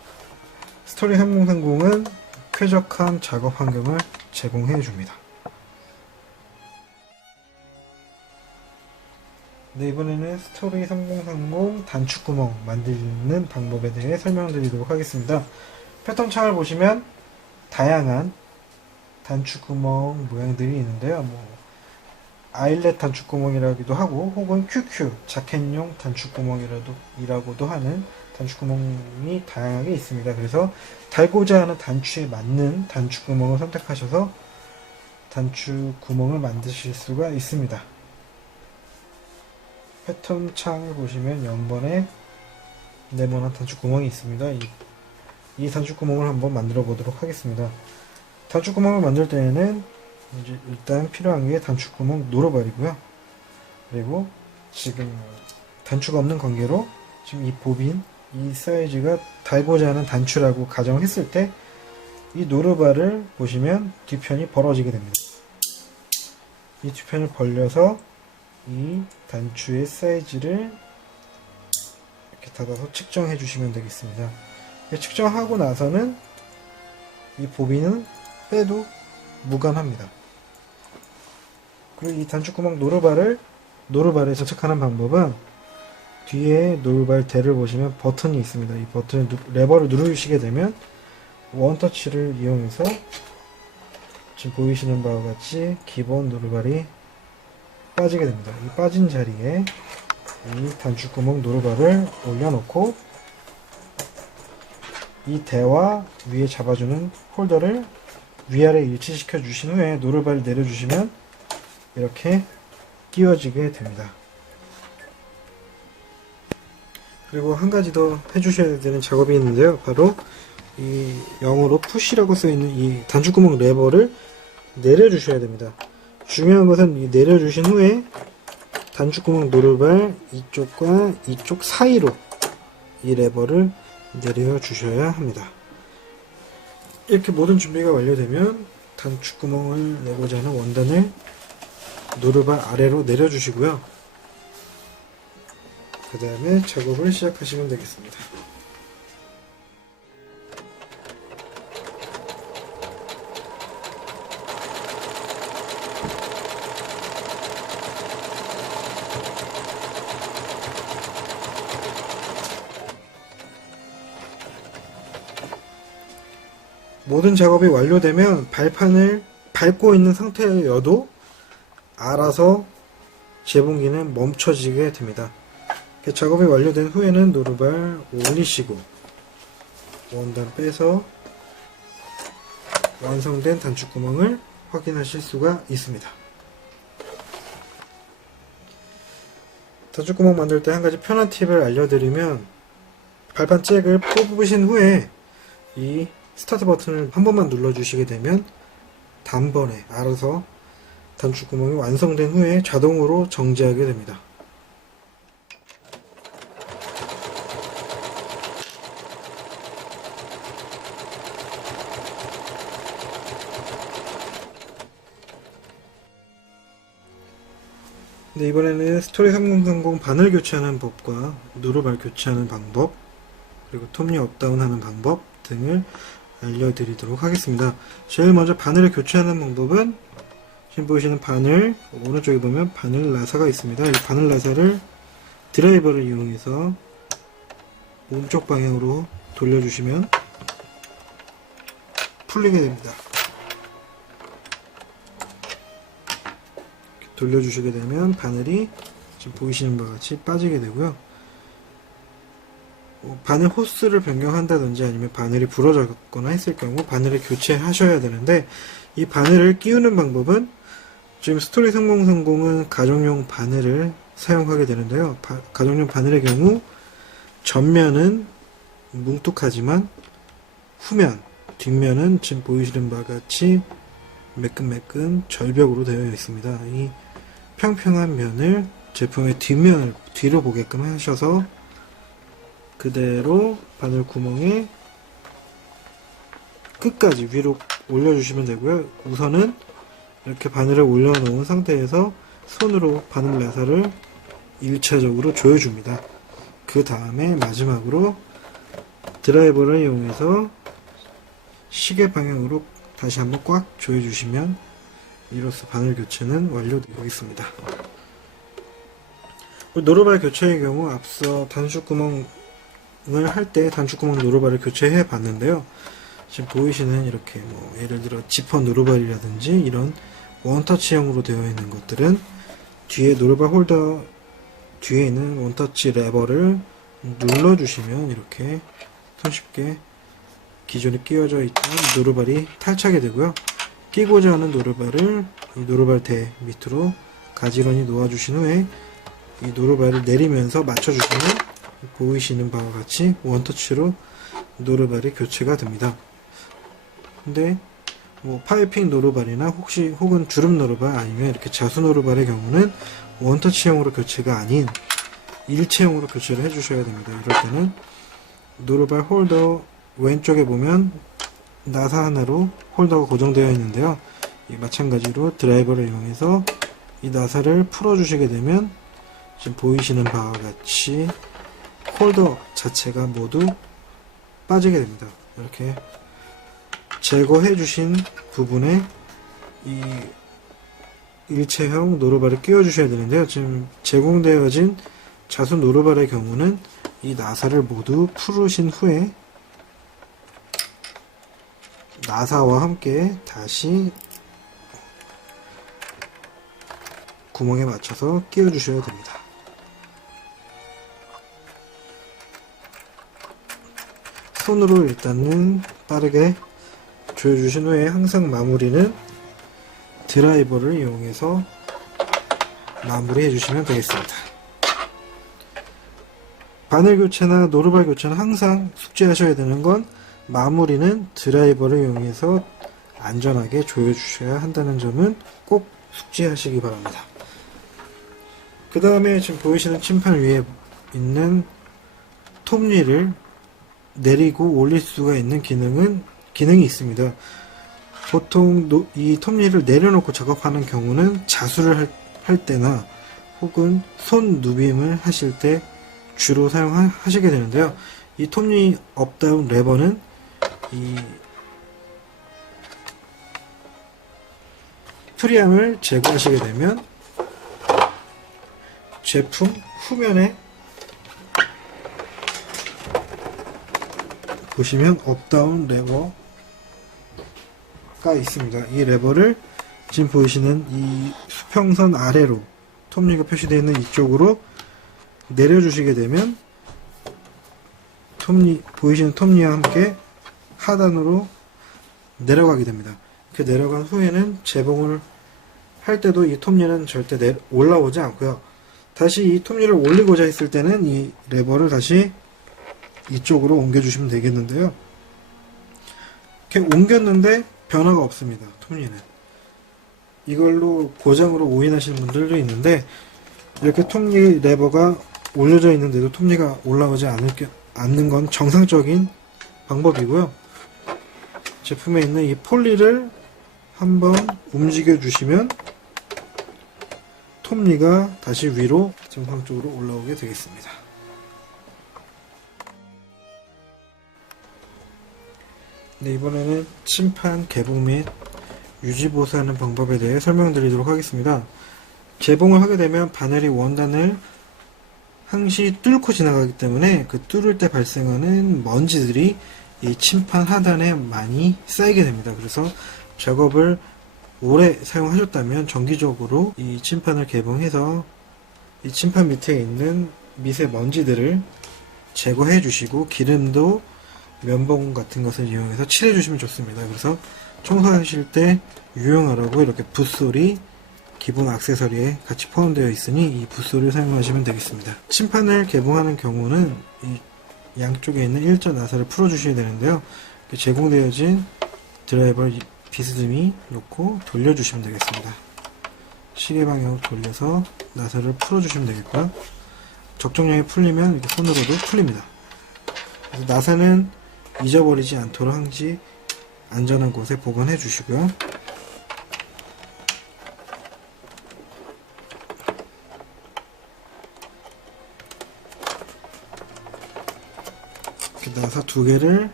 스토리 3030은 쾌적한 작업 환경을 제공해 줍니다. 네, 이번에는 스토리 3030 단축구멍 만드는 방법에 대해 설명드리도록 하겠습니다. 패턴 창을 보시면 다양한 단축구멍 모양들이 있는데요. 아일렛 단축구멍이라기도 하고 혹은 QQ 자켓용 단축구멍이라고도 하는 단축구멍이 다양하게 있습니다. 그래서 달고자 하는 단추에 맞는 단축구멍을 선택하셔서 단축구멍을 만드실 수가 있습니다. 패턴 창을 보시면 옆면에 네모난 단축구멍이 있습니다. 이 단축구멍을 한번 만들어 보도록 하겠습니다. 단축구멍을 만들 때에는 이제 일단 필요한 게 단축구멍 노루발이고요. 그리고 지금 단추가 없는 관계로 지금 이 보빈, 이 사이즈가 달고자 하는 단추라고 가정을 했을 때 이 노루발을 보시면 뒤편이 벌어지게 됩니다. 이 뒤편을 벌려서 이 단추의 사이즈를 이렇게 닫아서 측정해 주시면 되겠습니다. 측정하고 나서는 이 보빈은 빼도 무관합니다. 그리고 이 단축구멍 노루발에 장착하는 방법은 뒤에 노루발 대를 보시면 버튼이 있습니다. 이 버튼 레버를 누르시게 되면 원터치를 이용해서 지금 보이시는 바와 같이 기본 노루발이 빠지게 됩니다. 이 빠진 자리에 이 단축구멍 노루발을 올려놓고 이 대와 위에 잡아주는 홀더를 위아래 일치시켜 주신 후에 노루발을 내려주시면 이렇게 끼워지게 됩니다. 그리고 한 가지 더 해주셔야 되는 작업이 있는데요. 바로 이 영어로 푸시라고 써있는 이 단축구멍 레버를 내려주셔야 됩니다. 중요한 것은 이 내려주신 후에 단축구멍 노루발 이쪽과 이쪽 사이로 이 레버를 내려주셔야 합니다. 이렇게 모든 준비가 완료되면 단축구멍을 내고자 하는 원단을 노루발 아래로 내려주시고요. 그 다음에 작업을 시작하시면 되겠습니다. 모든 작업이 완료되면 발판을 밟고 있는 상태여도 알아서 재봉기는 멈춰지게 됩니다. 작업이 완료된 후에는 노루발 올리시고 원단 빼서 완성된 단축구멍을 확인하실 수가 있습니다. 단축구멍 만들 때 한 가지 편한 팁을 알려드리면 발판 잭을 뽑으신 후에 이 스타트 버튼을 한 번만 눌러주시게 되면 단번에 알아서 단축구멍이 완성된 후에 자동으로 정지하게 됩니다. 네, 이번에는 스토리 3030 바늘 교체하는 법과 노루발 교체하는 방법, 그리고 톱니 업다운 하는 방법 등을 알려드리도록 하겠습니다. 제일 먼저 바늘을 교체하는 방법은 지금 보이시는 바늘 오른쪽에 보면 바늘 나사가 있습니다. 이 바늘 나사를 드라이버를 이용해서 오른쪽 방향으로 돌려주시면 풀리게 됩니다. 돌려주시게 되면 바늘이 지금 보이시는 바와 같이 빠지게 되고요. 바늘 호스를 변경한다든지 아니면 바늘이 부러졌거나 했을 경우 바늘을 교체하셔야 되는데, 이 바늘을 끼우는 방법은 지금 스토리 3030은 가정용 바늘을 사용하게 되는데요. 가정용 바늘의 경우 전면은 뭉툭하지만 후면, 뒷면은 지금 보이시는 바와 같이 매끈매끈 절벽으로 되어 있습니다. 이 평평한 면을 제품의 뒷면을 뒤로 보게끔 하셔서 그대로 바늘 구멍에 끝까지 위로 올려주시면 되고요. 우선은 이렇게 바늘을 올려놓은 상태에서 손으로 바늘 나사를 1차적으로 조여줍니다. 그 다음에 마지막으로 드라이버를 이용해서 시계 방향으로 다시 한번 꽉 조여주시면 이로써 바늘 교체는 완료되고 있습니다. 노루발 교체의 경우 앞서 단축구멍을 할 때 단축구멍 노루발을 교체해 봤는데요. 지금 보이시는 이렇게 예를 들어 지퍼 노루발이라든지 이런 원터치형으로 되어 있는 것들은 뒤에 노루발 홀더 뒤에 있는 원터치 레버를 눌러주시면 이렇게 손쉽게 기존에 끼워져 있던 노루발이 탈착이 되고요. 끼고자 하는 노루발을 이 노루발 대 밑으로 가지런히 놓아주신 후에 이 노루발을 내리면서 맞춰주시면 보이시는 바와 같이 원터치로 노루발이 교체가 됩니다. 근데 뭐 파이핑 노루발이나 혹은 주름 노루발 아니면 이렇게 자수 노루발의 경우는 원터치형으로 교체가 아닌 일체형으로 교체를 해주셔야 됩니다. 이럴 때는 노루발 홀더 왼쪽에 보면 나사 하나로 홀더가 고정되어 있는데요. 마찬가지로 드라이버를 이용해서 이 나사를 풀어주시게 되면 지금 보이시는 바와 같이 홀더 자체가 모두 빠지게 됩니다. 이렇게 제거해 주신 부분에 이 일체형 노루발을 끼워 주셔야 되는데요. 지금 제공되어진 자수 노루발의 경우는 이 나사를 모두 풀으신 후에 나사와 함께 다시 구멍에 맞춰서 끼워 주셔야 됩니다. 손으로 일단은 빠르게 조여주신 후에 항상 마무리는 드라이버를 이용해서 마무리해 주시면 되겠습니다. 바늘 교체나 노루발 교체는 항상 숙지하셔야 되는 건 마무리는 드라이버를 이용해서 안전하게 조여주셔야 한다는 점은 꼭 숙지하시기 바랍니다. 그 다음에 지금 보이시는 침판 위에 있는 톱니를 내리고 올릴 수가 있는 기능이 있습니다. 보통 이 톱니를 내려놓고 작업하는 경우는 자수를 할 때나 혹은 손 누빔을 하실 때 주로 사용하시게 되는데요. 이 톱니 업다운 레버는 이 프리함을 제거하시게 되면 제품 후면에 보시면 업다운 레버가 있습니다. 이 레버를 지금 보이시는 이 수평선 아래로 톱니가 표시되어 있는 이쪽으로 내려주시게 되면 보이시는 톱니와 함께 하단으로 내려가게 됩니다. 이렇게 내려간 후에는 재봉을 할 때도 이 톱니는 절대 올라오지 않고요. 다시 이 톱니를 올리고자 했을 때는 이 레버를 다시 이쪽으로 옮겨주시면 되겠는데요. 이렇게 옮겼는데 변화가 없습니다. 톱니는. 이걸로 고장으로 오인하시는 분들도 있는데 이렇게 톱니 레버가 올려져 있는데도 톱니가 올라오지 않는 건 정상적인 방법이고요. 제품에 있는 이 폴리를 한번 움직여 주시면 톱니가 다시 위로 정상적으로 올라오게 되겠습니다. 네, 이번에는 침판 개봉 및 유지보수하는 방법에 대해 설명드리도록 하겠습니다. 개봉을 하게 되면 바늘이 원단을 항시 뚫고 지나가기 때문에 그 뚫을 때 발생하는 먼지들이 이 침판 하단에 많이 쌓이게 됩니다. 그래서 작업을 오래 사용하셨다면 정기적으로 이 침판을 개봉해서 이 침판 밑에 있는 미세먼지들을 제거해 주시고 기름도 면봉 같은 것을 이용해서 칠해 주시면 좋습니다. 그래서 청소하실 때 유용하라고 이렇게 붓솔이 기본 액세서리에 같이 포함되어 있으니 이 붓솔을 사용하시면 되겠습니다. 침판을 개봉하는 경우는 이 양쪽에 있는 일자 나사를 풀어 주셔야 되는데요. 제공되어진 드라이버 비스듬히 놓고 돌려주시면 되겠습니다. 시계 방향으로 돌려서 나사를 풀어주시면 되겠고요. 적정량이 풀리면 이렇게 손으로도 풀립니다. 그래서 나사는 잊어버리지 않도록 항시 안전한 곳에 보관해 주시고요. 이렇게 나사 두 개를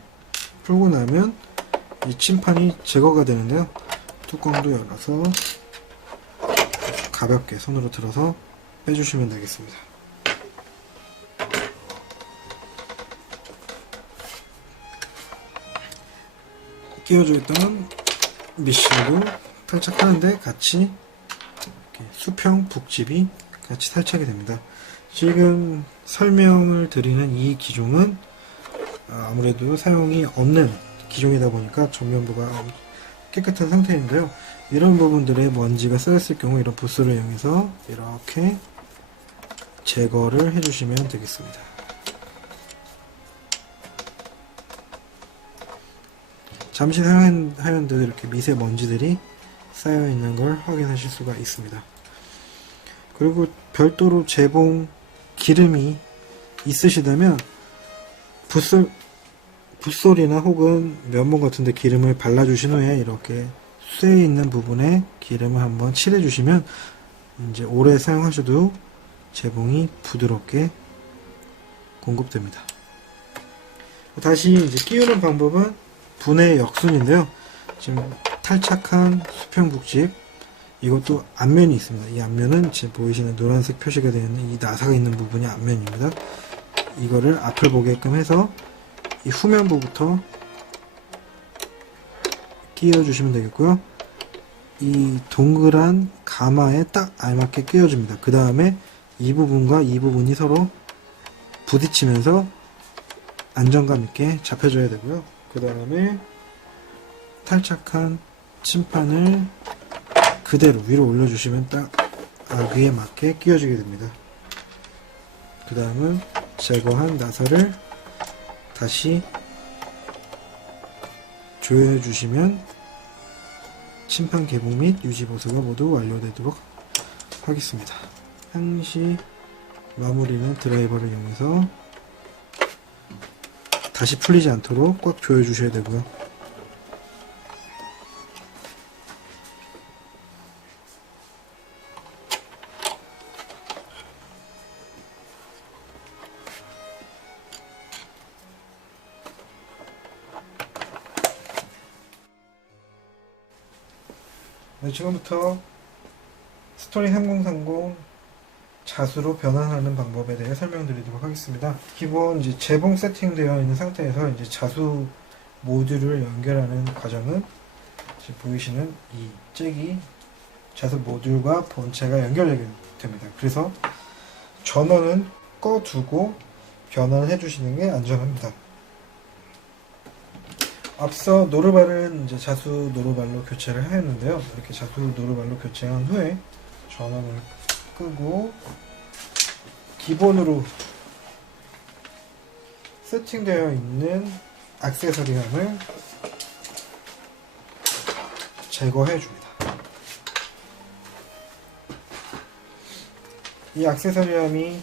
풀고 나면 이 침판이 제거가 되는데요. 뚜껑도 열어서 가볍게 손으로 들어서 빼주시면 되겠습니다. 끼워져 있던 미싱도 탈착하는데 같이 이렇게 수평 북집이 같이 탈착이 됩니다. 지금 설명을 드리는 이 기종은 아무래도 사용이 없는 기종이다 보니까 전면부가 깨끗한 상태인데요. 이런 부분들에 먼지가 쌓였을 경우 이런 붓솔을 이용해서 이렇게 제거를 해주시면 되겠습니다. 잠시 사용하는데도 이렇게 미세먼지들이 쌓여 있는 걸 확인하실 수가 있습니다. 그리고 별도로 재봉 기름이 있으시다면 붓솔이나 혹은 면봉 같은데 기름을 발라주신 후에 이렇게 쇠에 있는 부분에 기름을 한번 칠해주시면 이제 오래 사용하셔도 재봉이 부드럽게 공급됩니다. 다시 이제 끼우는 방법은 분해 역순인데요. 지금 탈착한 수평 북집, 이것도 앞면이 있습니다. 이 앞면은 지금 보이시는 노란색 표시가 되어 있는 이 나사가 있는 부분이 앞면입니다. 이거를 앞을 보게끔 해서 이 후면부부터 끼워주시면 되겠고요. 이 동그란 가마에 딱 알맞게 끼워줍니다. 그 다음에 이 부분과 이 부분이 서로 부딪히면서 안정감 있게 잡혀줘야 되고요. 그 다음에 탈착한 침판을 그대로 위로 올려주시면 딱 아귀에 맞게 끼워주게 됩니다. 그 다음은 제거한 나사를 다시 조여주시면 침판 개봉 및 유지 보수가 모두 완료되도록 하겠습니다. 항시 마무리는 드라이버를 이용해서 다시 풀리지 않도록 꽉 조여주셔야 되고요. 네, 지금부터 스토리 3030 자수로 변환하는 방법에 대해 설명드리도록 하겠습니다. 기본 이제 재봉 세팅되어 있는 상태에서 이제 자수 모듈을 연결하는 과정은 지금 보이시는 이 잭이 자수 모듈과 본체가 연결되게 됩니다. 그래서 전원은 꺼두고 변환을 해주시는 게 안전합니다. 앞서 노루발은 이제 자수 노루발로 교체를 하였는데요. 이렇게 자수 노루발로 교체한 후에 전원을 끄고 기본으로 세팅되어 있는 액세서리함을 제거해 줍니다. 이 액세서리함이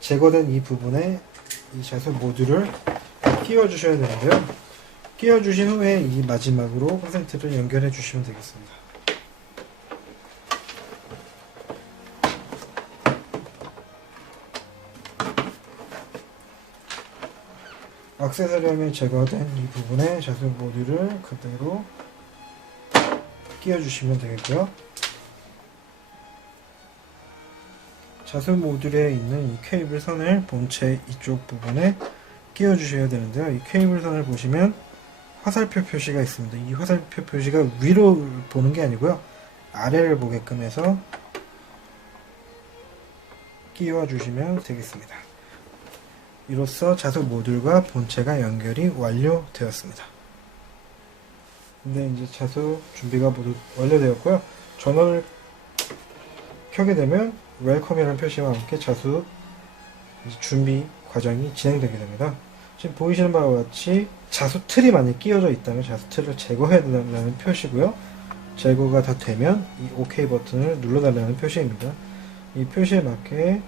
제거된 이 부분에 이 자수 모듈을 끼워 주셔야 되는데요. 끼워 주신 후에 이 마지막으로 콘센트를 연결해 주시면 되겠습니다. 액세서리함이 제거된 이 부분에 자수 모듈을 그대로 끼워 주시면 되겠고요. 자수 모듈에 있는 이 케이블 선을 본체 이쪽 부분에 끼워 주셔야 되는데요. 이 케이블 선을 보시면 화살표 표시가 있습니다. 이 화살표 표시가 위로 보는 게 아니고요. 아래를 보게끔 해서 끼워 주시면 되겠습니다. 이로써 자수 모듈과 본체가 연결이 완료되었습니다. 근데 이제 자수 준비가 모두 완료되었고요. 전원을 켜게 되면 웰컴이라는 표시와 함께 자수 준비 과정이 진행되게 됩니다. 지금 보이시는 바와 같이 자수 틀이 만약 끼워져 있다면 자수 틀을 제거해야 된다는 표시고요. 제거가 다 되면 이 OK 버튼을 눌러달라는 표시입니다. 이 표시에 맞게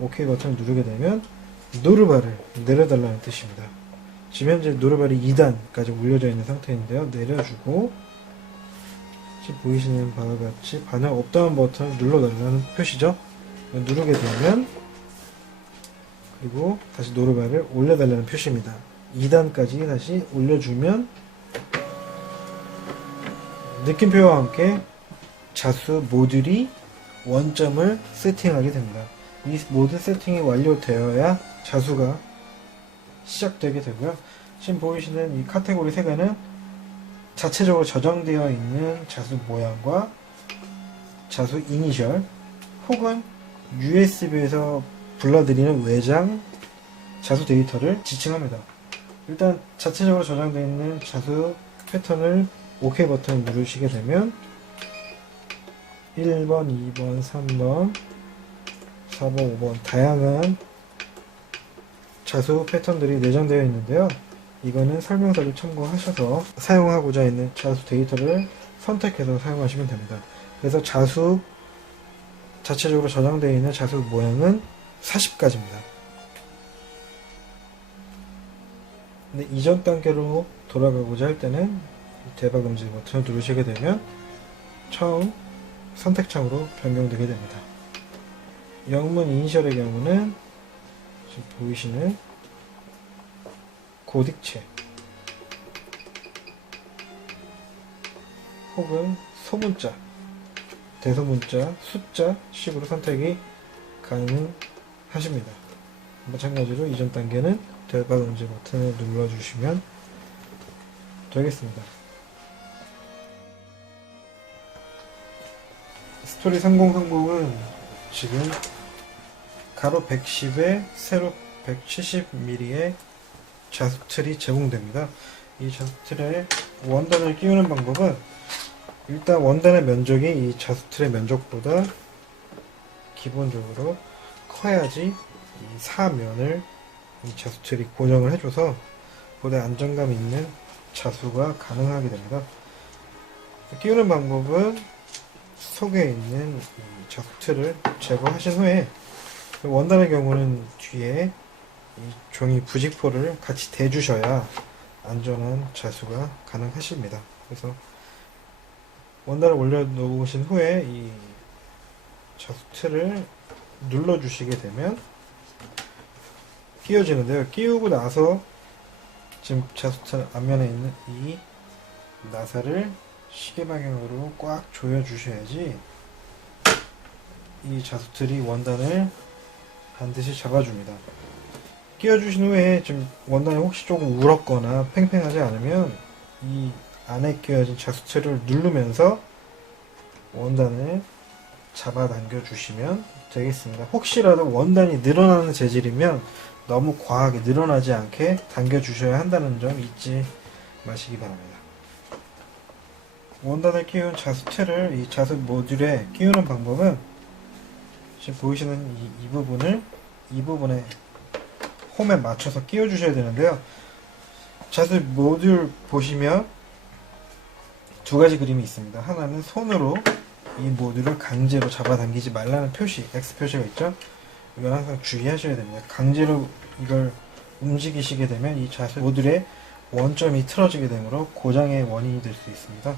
OK 버튼을 누르게 되면 노루발을 내려달라는 뜻입니다. 지금 현재 노루발이 2단까지 올려져 있는 상태인데요. 내려주고 지금 보이시는 바와 같이 반응 업다운 버튼을 눌러달라는 표시죠. 누르게 되면 그리고 다시 노루발을 올려달라는 표시입니다. 2단까지 다시 올려주면 느낌표와 함께 자수 모듈이 원점을 세팅하게 됩니다. 이 모든 세팅이 완료되어야 자수가 시작되게 되고요. 지금 보이시는 이 카테고리 3개는 자체적으로 저장되어 있는 자수 모양과 자수 이니셜 혹은 USB에서 불러들이는 외장 자수 데이터를 지칭합니다. 일단 자체적으로 저장되어 있는 자수 패턴을 OK 버튼을 누르시게 되면 1번, 2번, 3번, 4번, 5번 다양한 자수 패턴들이 내장되어 있는데요. 이거는 설명서를 참고하셔서 사용하고자 있는 자수 데이터를 선택해서 사용하시면 됩니다. 그래서 자수 자체적으로 저장되어 있는 자수 모양은 40가지입니다. 근데 이전 단계로 돌아가고자 할 때는 대박음질 버튼을 누르시게 되면 처음 선택창으로 변경되게 됩니다. 영문 이니셜의 경우는 지금 보이시는 고딕체 혹은 소문자, 대소문자, 숫자 식으로 선택이 가능하십니다. 마찬가지로 이전 단계는 대박음질 버튼을 눌러주시면 되겠습니다. 스토리 3030은 지금 가로 110에 세로 170mm의 자수틀이 제공됩니다. 이 자수틀에 원단을 끼우는 방법은 일단 원단의 면적이 이 자수틀의 면적보다 기본적으로 커야지 이 사면을 이 자수틀이 고정을 해줘서 보다 안정감 있는 자수가 가능하게 됩니다. 끼우는 방법은 속에 있는 이 자수틀을 제거하신 후에 원단의 경우는 뒤에 이 종이 부직포를 같이 대주셔야 안전한 자수가 가능하십니다. 그래서 원단을 올려놓으신 후에 이 자수틀을 눌러주시게 되면 끼워지는데요. 끼우고 나서 지금 자수틀 앞면에 있는 이 나사를 시계 방향으로 꽉 조여주셔야지 이 자수틀이 원단을 반드시 잡아줍니다. 끼워주신 후에 지금 원단이 혹시 조금 울었거나 팽팽하지 않으면 이 안에 끼워진 자수틀을 누르면서 원단을 잡아당겨 주시면 되겠습니다. 혹시라도 원단이 늘어나는 재질이면 너무 과하게 늘어나지 않게 당겨 주셔야 한다는 점 잊지 마시기 바랍니다. 원단을 끼운 자수틀을 이 자수 모듈에 끼우는 방법은 지금 보이시는 이 부분을 이 부분에 홈에 맞춰서 끼워 주셔야 되는데요. 자수 모듈 보시면 두 가지 그림이 있습니다. 하나는 손으로 이 모듈을 강제로 잡아당기지 말라는 표시, X 표시가 있죠. 이건 항상 주의하셔야 됩니다. 강제로 이걸 움직이시게 되면 이 자수 모듈의 원점이 틀어지게 되므로 고장의 원인이 될 수 있습니다.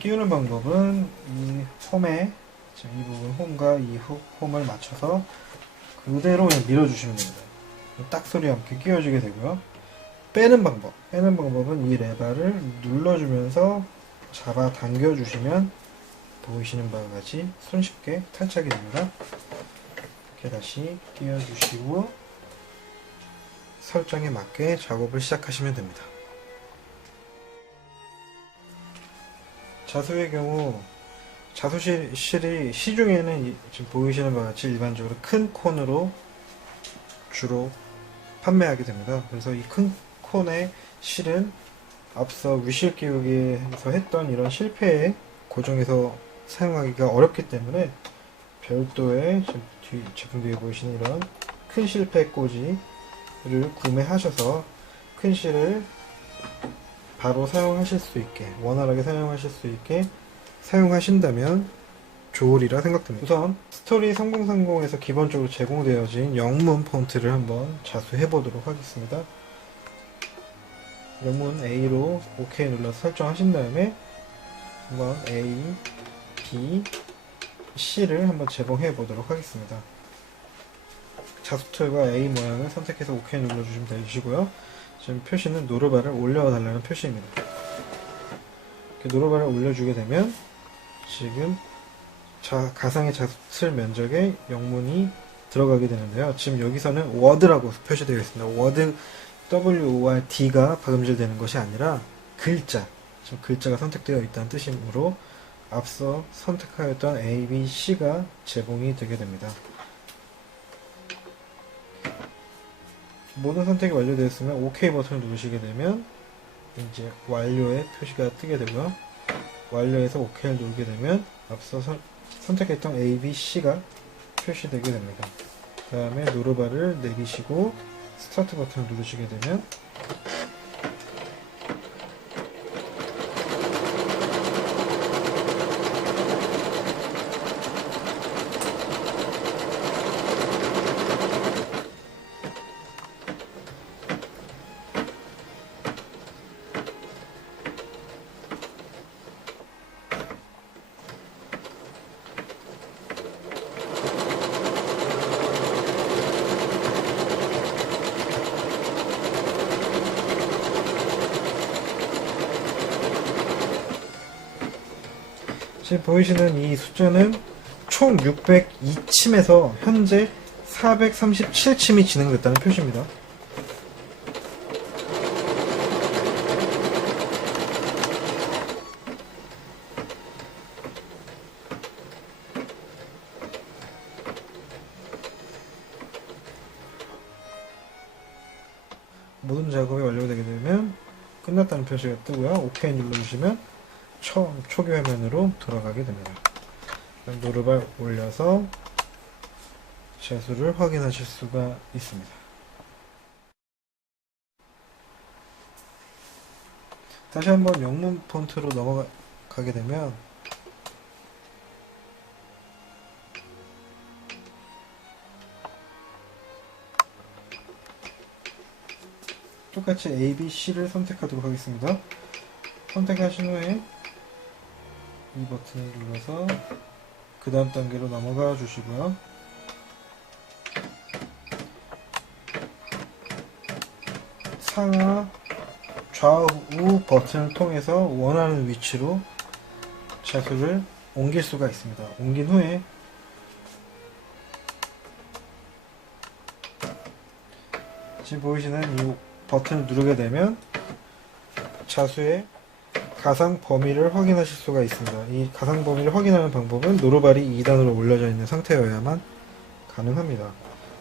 끼우는 방법은 이 홈에 지금 이 부분 홈과 이 홈을 맞춰서 그대로 그냥 밀어주시면 됩니다. 딱 소리와 함께 끼워지게 되고요. 빼는 방법은 이 레바를 눌러주면서 잡아 당겨주시면 보이시는 바와 같이 손쉽게 탈착이 됩니다. 이렇게 다시 끼워주시고 설정에 맞게 작업을 시작하시면 됩니다. 자수의 경우 자수실이 시중에는 지금 보이시는 바와 같이 일반적으로 큰 콘으로 주로 판매하게 됩니다. 그래서 이 큰 콘의 실은 앞서 위실 끼우기에서 했던 이런 실패에 고정해서 사용하기가 어렵기 때문에 별도의 제품 뒤에 보이시는 이런 큰 실패 꽂이를 구매하셔서 큰 실을 바로 사용하실 수 있게 원활하게 사용하실 수 있게 사용하신다면 좋으리라 생각됩니다. 우선 스토리 3030에서 기본적으로 제공되어진 영문 폰트를 한번 자수해 보도록 하겠습니다. 영문 A로 OK 눌러서 설정하신 다음에 한번 A, B, C를 한번 제공해 보도록 하겠습니다. 자수틀과 A 모양을 선택해서 OK 눌러주시면 되시고요. 지금 표시는 노르바를 올려달라는 표시입니다. 이렇게 노르바를 올려주게 되면 지금 가상의 자수틀 면적에 영문이 들어가게 되는데요. 지금 여기서는 워드라고 표시되어 있습니다. 워드 WORD가 박음질되는 것이 아니라 글자, 지금 글자가 선택되어 있다는 뜻이므로 앞서 선택하였던 A, B, C가 제공이 되게 됩니다. 모든 선택이 완료되었으면 OK 버튼을 누르시게 되면 이제 완료의 표시가 뜨게 되고요. 완료해서 OK를 누르게 되면 앞서 선택했던 A, B, C가 표시되게 됩니다. 그 다음에 노르바를 내리시고 스타트 버튼을 누르시게 되면 지금 보이시는 이 숫자는 총 602침에서 현재 437침이 진행됐다는 표시입니다. 모든 작업이 완료되게 되면 끝났다는 표시가 뜨고요. OK 눌러주시면 처음 초기 화면으로 돌아가게 됩니다. 노르발 올려서 자수를 확인하실 수가 있습니다. 다시 한번 영문 폰트로 넘어가게 되면 똑같이 A, B, C를 선택하도록 하겠습니다. 선택하신 후에 이 버튼을 눌러서 그 다음 단계로 넘어가 주시고요. 상하 좌우 버튼을 통해서 원하는 위치로 자수를 옮길 수가 있습니다. 옮긴 후에 지금 보이시는 이 버튼을 누르게 되면 자수의 가상 범위를 확인하실 수가 있습니다. 이 가상 범위를 확인하는 방법은 노르발이 2단으로 올려져 있는 상태여야만 가능합니다.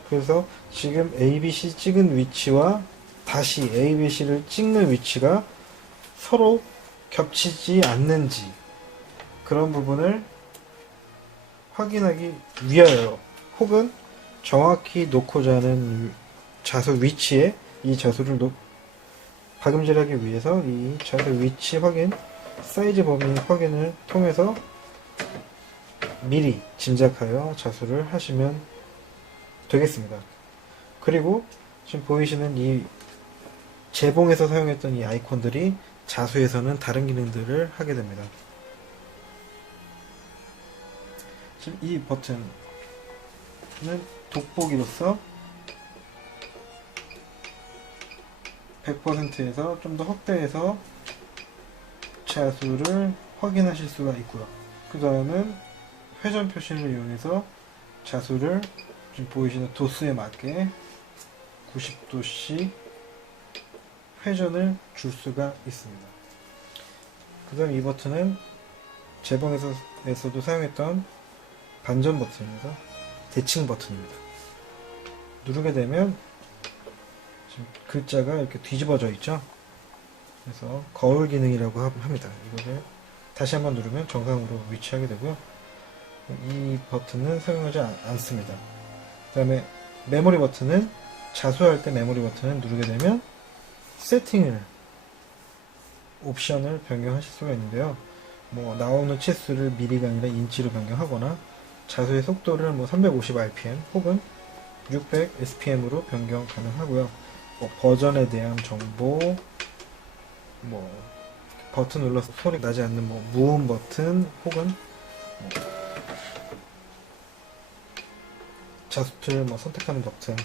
그래서 지금 ABC 찍은 위치와 다시 ABC를 찍는 위치가 서로 겹치지 않는지 그런 부분을 확인하기 위하여 혹은 정확히 놓고자 하는 자수 위치에 이 자수를 박음질하기 위해서 이 자수 위치 확인, 사이즈 범위 확인을 통해서 미리 짐작하여 자수를 하시면 되겠습니다. 그리고 지금 보이시는 이 재봉에서 사용했던 이 아이콘들이 자수에서는 다른 기능들을 하게 됩니다. 지금 이 버튼은 돋보기로서 100%에서 좀 더 확대해서 자수를 확인하실 수가 있고요. 그 다음은 회전 표시를 이용해서 자수를 지금 보이시는 도수에 맞게 90도씩 회전을 줄 수가 있습니다. 그 다음 이 버튼은 재봉에서도 사용했던 반전 버튼입니다. 대칭 버튼입니다. 누르게 되면 지금 글자가 이렇게 뒤집어져 있죠. 그래서 거울 기능이라고 합니다. 이거를 다시 한번 누르면 정상으로 위치하게 되고요. 이 버튼은 사용하지 않습니다. 그 다음에 메모리 버튼은 자수할 때 메모리 버튼을 누르게 되면 세팅을 옵션을 변경하실 수가 있는데요. 뭐 나오는 치수를 미리가 아니라 인치로 변경하거나 자수의 속도를 뭐 350rpm 혹은 600spm으로 변경 가능하고요. 뭐 버전에 대한 정보, 뭐 버튼 눌러서 소리 나지 않는 뭐 무음 버튼 혹은 뭐 자수틀 뭐 선택하는 버튼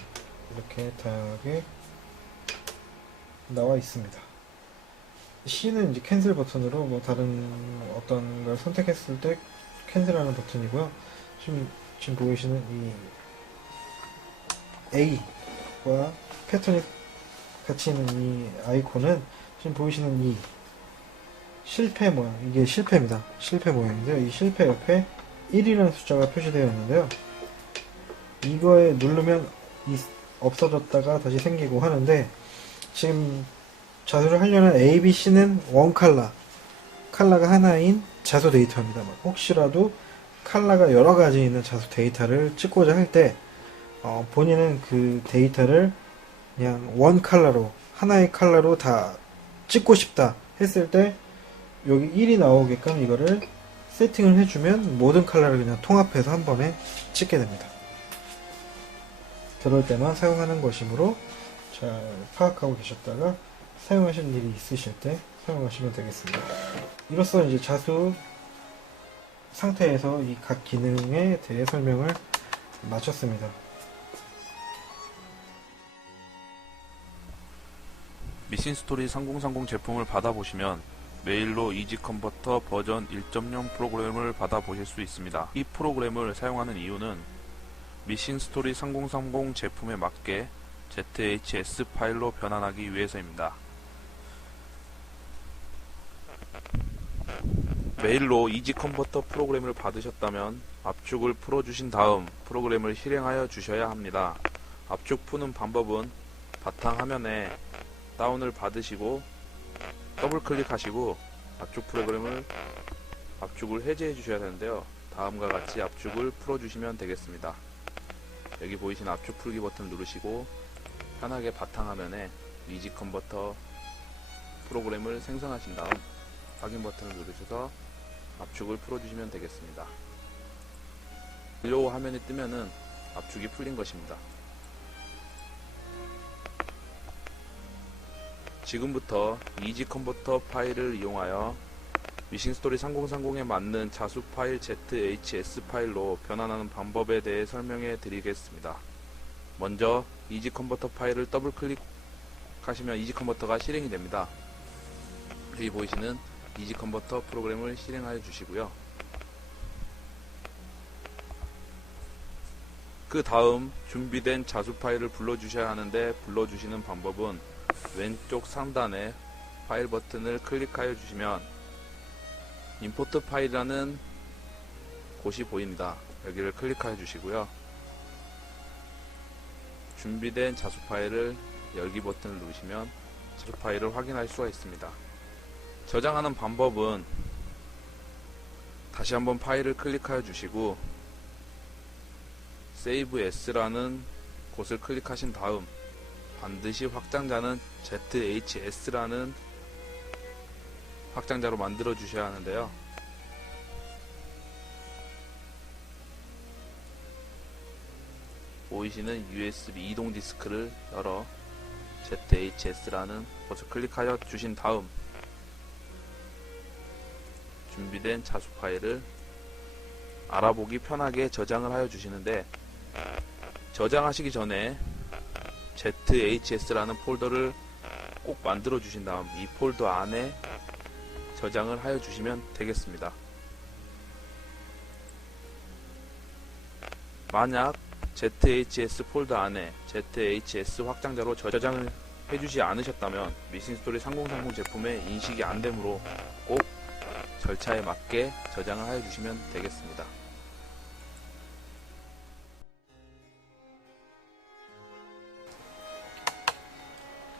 이렇게 다양하게 나와 있습니다. C는 이제 캔슬 버튼으로 뭐 다른 어떤 걸 선택했을 때 캔슬하는 버튼이고요. 지금 보이시는 이 A와 패턴이 같이 있는 이 아이콘은 지금 보이시는 이 실패 모양, 이게 실패입니다. 실패 모양인데요. 이 실패 옆에 1이라는 숫자가 표시되어 있는데요. 이거에 누르면 없어졌다가 다시 생기고 하는데 지금 자수를 하려는 A, B, C는 원 컬러가 하나인 자수 데이터입니다. 혹시라도 컬러가 여러 가지 있는 자수 데이터를 찍고자 할 때 본인은 그 데이터를 그냥 원 컬러로, 하나의 컬러로 다 찍고 싶다 했을 때 여기 1이 나오게끔 이거를 세팅을 해주면 모든 컬러를 그냥 통합해서 한 번에 찍게 됩니다. 그럴 때만 사용하는 것이므로 잘 파악하고 계셨다가 사용하실 일이 있으실 때 사용하시면 되겠습니다. 이로써 이제 자수 상태에서 이 각 기능에 대해 설명을 마쳤습니다. 미신스토리 3030 제품을 받아보시면 메일로 이지컨버터 버전 1.0 프로그램을 받아보실 수 있습니다. 이 프로그램을 사용하는 이유는 미신스토리 3030 제품에 맞게 ZHS 파일로 변환하기 위해서입니다. 메일로 이지컨버터 프로그램을 받으셨다면 압축을 풀어주신 다음 프로그램을 실행하여 주셔야 합니다. 압축 푸는 방법은 바탕화면에 다운을 받으시고 더블 클릭하시고 압축 프로그램을 압축을 해제해 주셔야 되는데요. 다음과 같이 압축을 풀어주시면 되겠습니다. 여기 보이시는 압축 풀기 버튼 누르시고 편하게 바탕화면에 이지컨버터 프로그램을 생성하신 다음 확인 버튼을 누르셔서 압축을 풀어주시면 되겠습니다. 완료 화면이 뜨면은 압축이 풀린 것입니다. 지금부터 이지컨버터 파일을 이용하여 미신스토리 3030에 맞는 자수 파일 ZHS 파일로 변환하는 방법에 대해 설명해 드리겠습니다. 먼저 이지컨버터 파일을 더블 클릭하시면 이지컨버터가 실행이 됩니다. 여기 보이시는 이지컨버터 프로그램을 실행하여 주시고요. 그 다음 준비된 자수 파일을 불러주셔야 하는데 불러주시는 방법은 왼쪽 상단에 파일 버튼을 클릭하여 주시면 임포트 파일이라는 곳이 보입니다. 여기를 클릭하여 주시고요. 준비된 자수 파일을 열기 버튼을 누르시면 자수 파일을 확인할 수가 있습니다. 저장하는 방법은 다시 한번 파일을 클릭하여 주시고 Save S라는 곳을 클릭하신 다음 반드시 확장자는 ZHS라는 확장자로 만들어 주셔야 하는데요. 보이시는 USB 이동 디스크를 열어 ZHS라는 곳을 클릭하여 주신 다음 준비된 자수 파일을 알아보기 편하게 저장을 하여 주시는데 저장하시기 전에 ZHS라는 폴더를 꼭 만들어 주신 다음 이 폴더 안에 저장을 하여 주시면 되겠습니다. 만약 ZHS 폴더 안에 ZHS 확장자로 저장을 해주지 않으셨다면 미신스토리 3030 제품에 인식이 안되므로 꼭 절차에 맞게 저장을 하여 주시면 되겠습니다.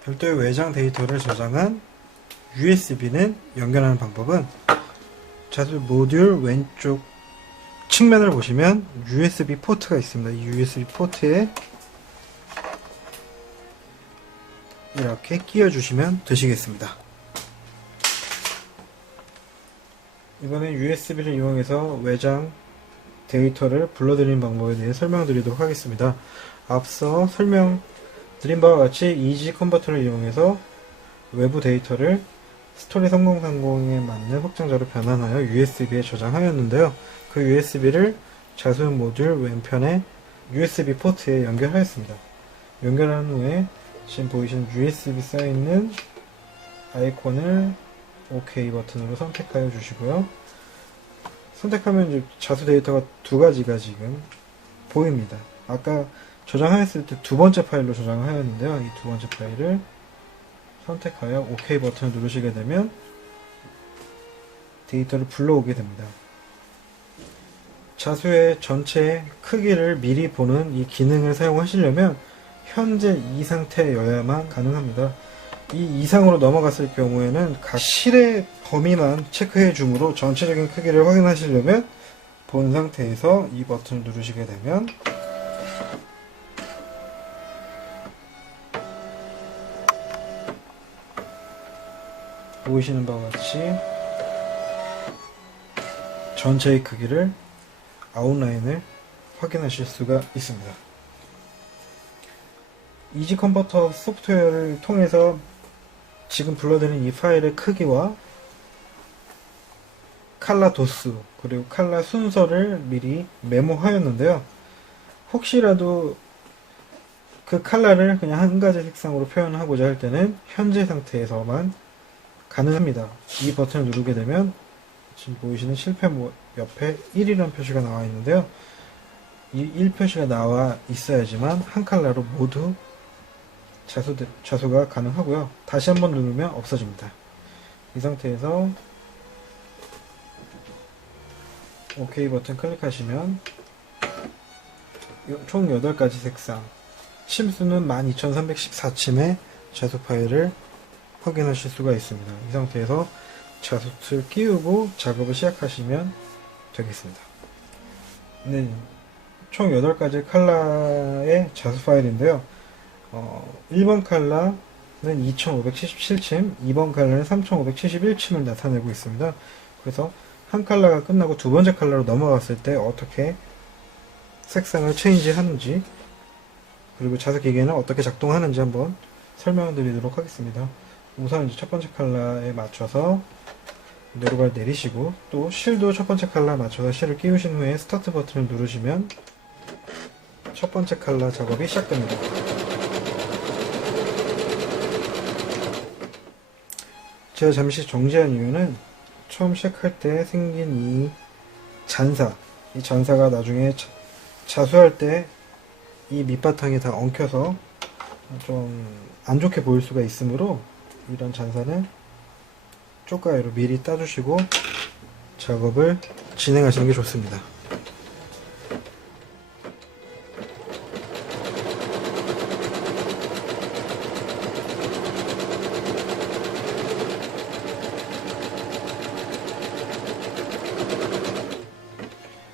별도의 외장 데이터를 저장한 USB는 연결하는 방법은 자수 모듈 왼쪽 측면을 보시면 USB 포트가 있습니다. 이 USB 포트에 이렇게 끼워 주시면 되시겠습니다. 이번엔 USB를 이용해서 외장 데이터를 불러들이는 방법에 대해 설명드리도록 하겠습니다. 앞서 설명드린 바와 같이 이지 컨버터를 이용해서 외부 데이터를 스토리 3030에 맞는 확장자로 변환하여 USB에 저장하였는데요. 그 USB를 자수 모듈 왼편에 USB 포트에 연결하였습니다. 연결한 후에 지금 보이시는 USB 쌓여있는 아이콘을 OK 버튼으로 선택하여 주시고요. 선택하면 이제 자수 데이터가 두 가지가 지금 보입니다. 아까 저장하였을 때 두 번째 파일로 저장하였는데요. 이 두 번째 파일을 선택하여 OK 버튼을 누르시게 되면 데이터를 불러오게 됩니다. 자수의 전체 크기를 미리 보는 이 기능을 사용하시려면 현재 이 상태여야만 가능합니다. 이 이상으로 넘어갔을 경우에는 각 실의 범위만 체크해 주므로 전체적인 크기를 확인하시려면 본 상태에서 이 버튼을 누르시게 되면 보이시는 바와 같이 전체의 크기를 아웃라인을 확인하실 수가 있습니다. 이지 컨버터 소프트웨어를 통해서 지금 불러드린 이 파일의 크기와 칼라 도수 그리고 칼라 순서를 미리 메모하였는데요. 혹시라도 그 칼라를 그냥 한 가지 색상으로 표현하고자 할 때는 현재 상태에서만 가능합니다. 이 버튼을 누르게 되면 지금 보이시는 실패 옆에 1이라는 표시가 나와 있는데요. 이 1 표시가 나와 있어야지만 한 칼라로 모두 자수가 가능하고요. 다시 한번 누르면 없어집니다. 이 상태에서 OK 버튼 클릭하시면 총 8가지 색상, 침수는 12314침의 자수 파일을 확인하실 수가 있습니다. 이 상태에서 자수를 끼우고 작업을 시작하시면 되겠습니다. 네, 총 8가지 컬러의 자수 파일인데요. 1번 컬러는 2577침, 2번 컬러는 3571침을 나타내고 있습니다. 그래서 한 컬러가 끝나고 두 번째 컬러로 넘어갔을 때 어떻게 색상을 체인지 하는지, 그리고 자수 기계는 어떻게 작동하는지 한번 설명을 드리도록 하겠습니다. 우선 이제 첫 번째 컬러에 맞춰서 네로발 내리시고, 또 실도 첫 번째 컬러에 맞춰서 실을 끼우신 후에 스타트 버튼을 누르시면 첫 번째 컬러 작업이 시작됩니다. 제가 잠시 정지한 이유는 처음 시작할 때 생긴 이 잔사가 나중에 자수할 때 이 밑바탕이 다 엉켜서 좀 안 좋게 보일 수가 있으므로 이런 잔사는 쪽가위로 미리 따주시고 작업을 진행하시는 게 좋습니다.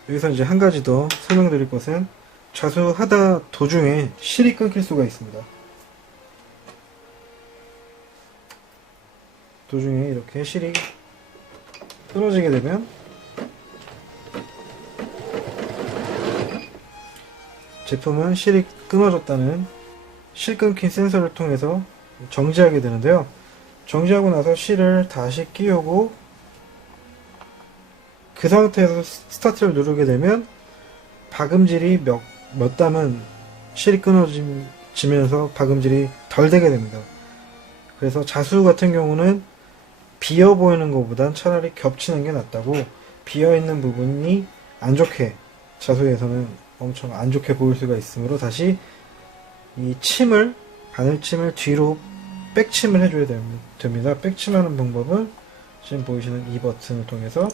여기서 이제 한 가지 더 설명드릴 것은, 자수하다 도중에 실이 끊길 수가 있습니다. 도중에 이렇게 실이 끊어지게 되면 제품은 실이 끊어졌다는 실 끊긴 센서를 통해서 정지하게 되는데요. 정지하고 나서 실을 다시 끼우고 그 상태에서 스타트를 누르게 되면 박음질이 몇 담은 실이 끊어지면서 박음질이 덜 되게 됩니다. 그래서 자수 같은 경우는 비어 보이는 것보단 차라리 겹치는 게 낫다고, 비어 있는 부분이 안 좋게, 자수에서는 엄청 안 좋게 보일 수가 있으므로 다시 이 바늘침을 뒤로 백침을 해줘야 됩니다. 백침하는 방법은 지금 보이시는 이 버튼을 통해서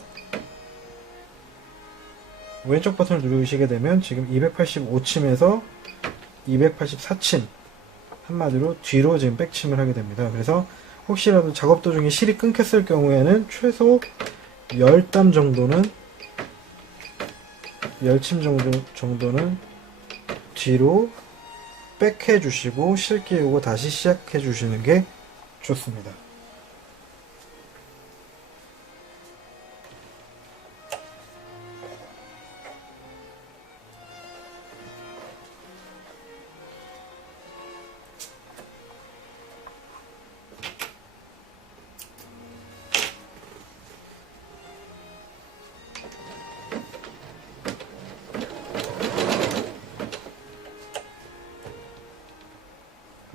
왼쪽 버튼을 누르시게 되면 지금 285침에서 284침, 한마디로 뒤로 지금 백침을 하게 됩니다. 그래서 혹시라도 작업 도중에 실이 끊겼을 경우에는 최소 10땀 정도는, 10침 정도는 뒤로 백해 주시고 실 끼우고 다시 시작해 주시는 게 좋습니다.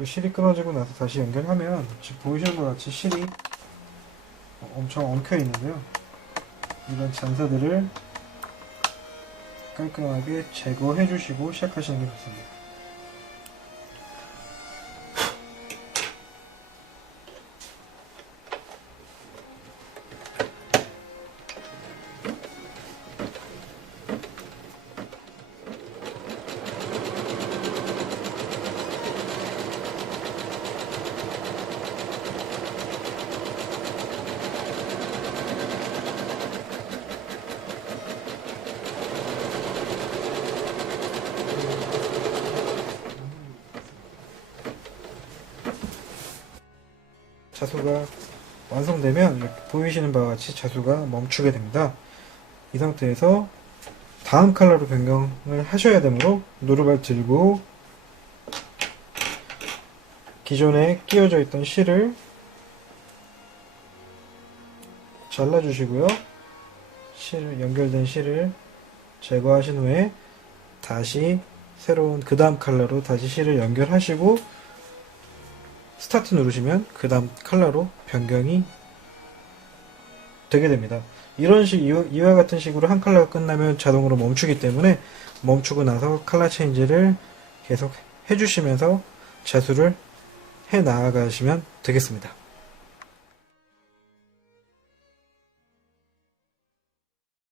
실이 끊어지고 나서 다시 연결하면 지금 보이시는 것 같이 실이 엄청 엉켜 있는데요. 이런 잔사들을 깔끔하게 제거해 주시고 시작하시는 게 좋습니다. 자수가 완성되면 이렇게 보이시는 바와 같이 자수가 멈추게 됩니다. 이 상태에서 다음 컬러로 변경을 하셔야 되므로 노루발 들고 기존에 끼워져 있던 실을 잘라주시고요. 연결된 실을 제거하신 후에 다시 새로운 그 다음 컬러로 다시 실을 연결하시고 스타트 누르시면 그 다음 컬러로 변경이 되게 됩니다. 이와 같은 식으로 한 컬러가 끝나면 자동으로 멈추기 때문에 멈추고 나서 컬러 체인지를 계속 해주시면서 자수를 해 나가시면 되겠습니다.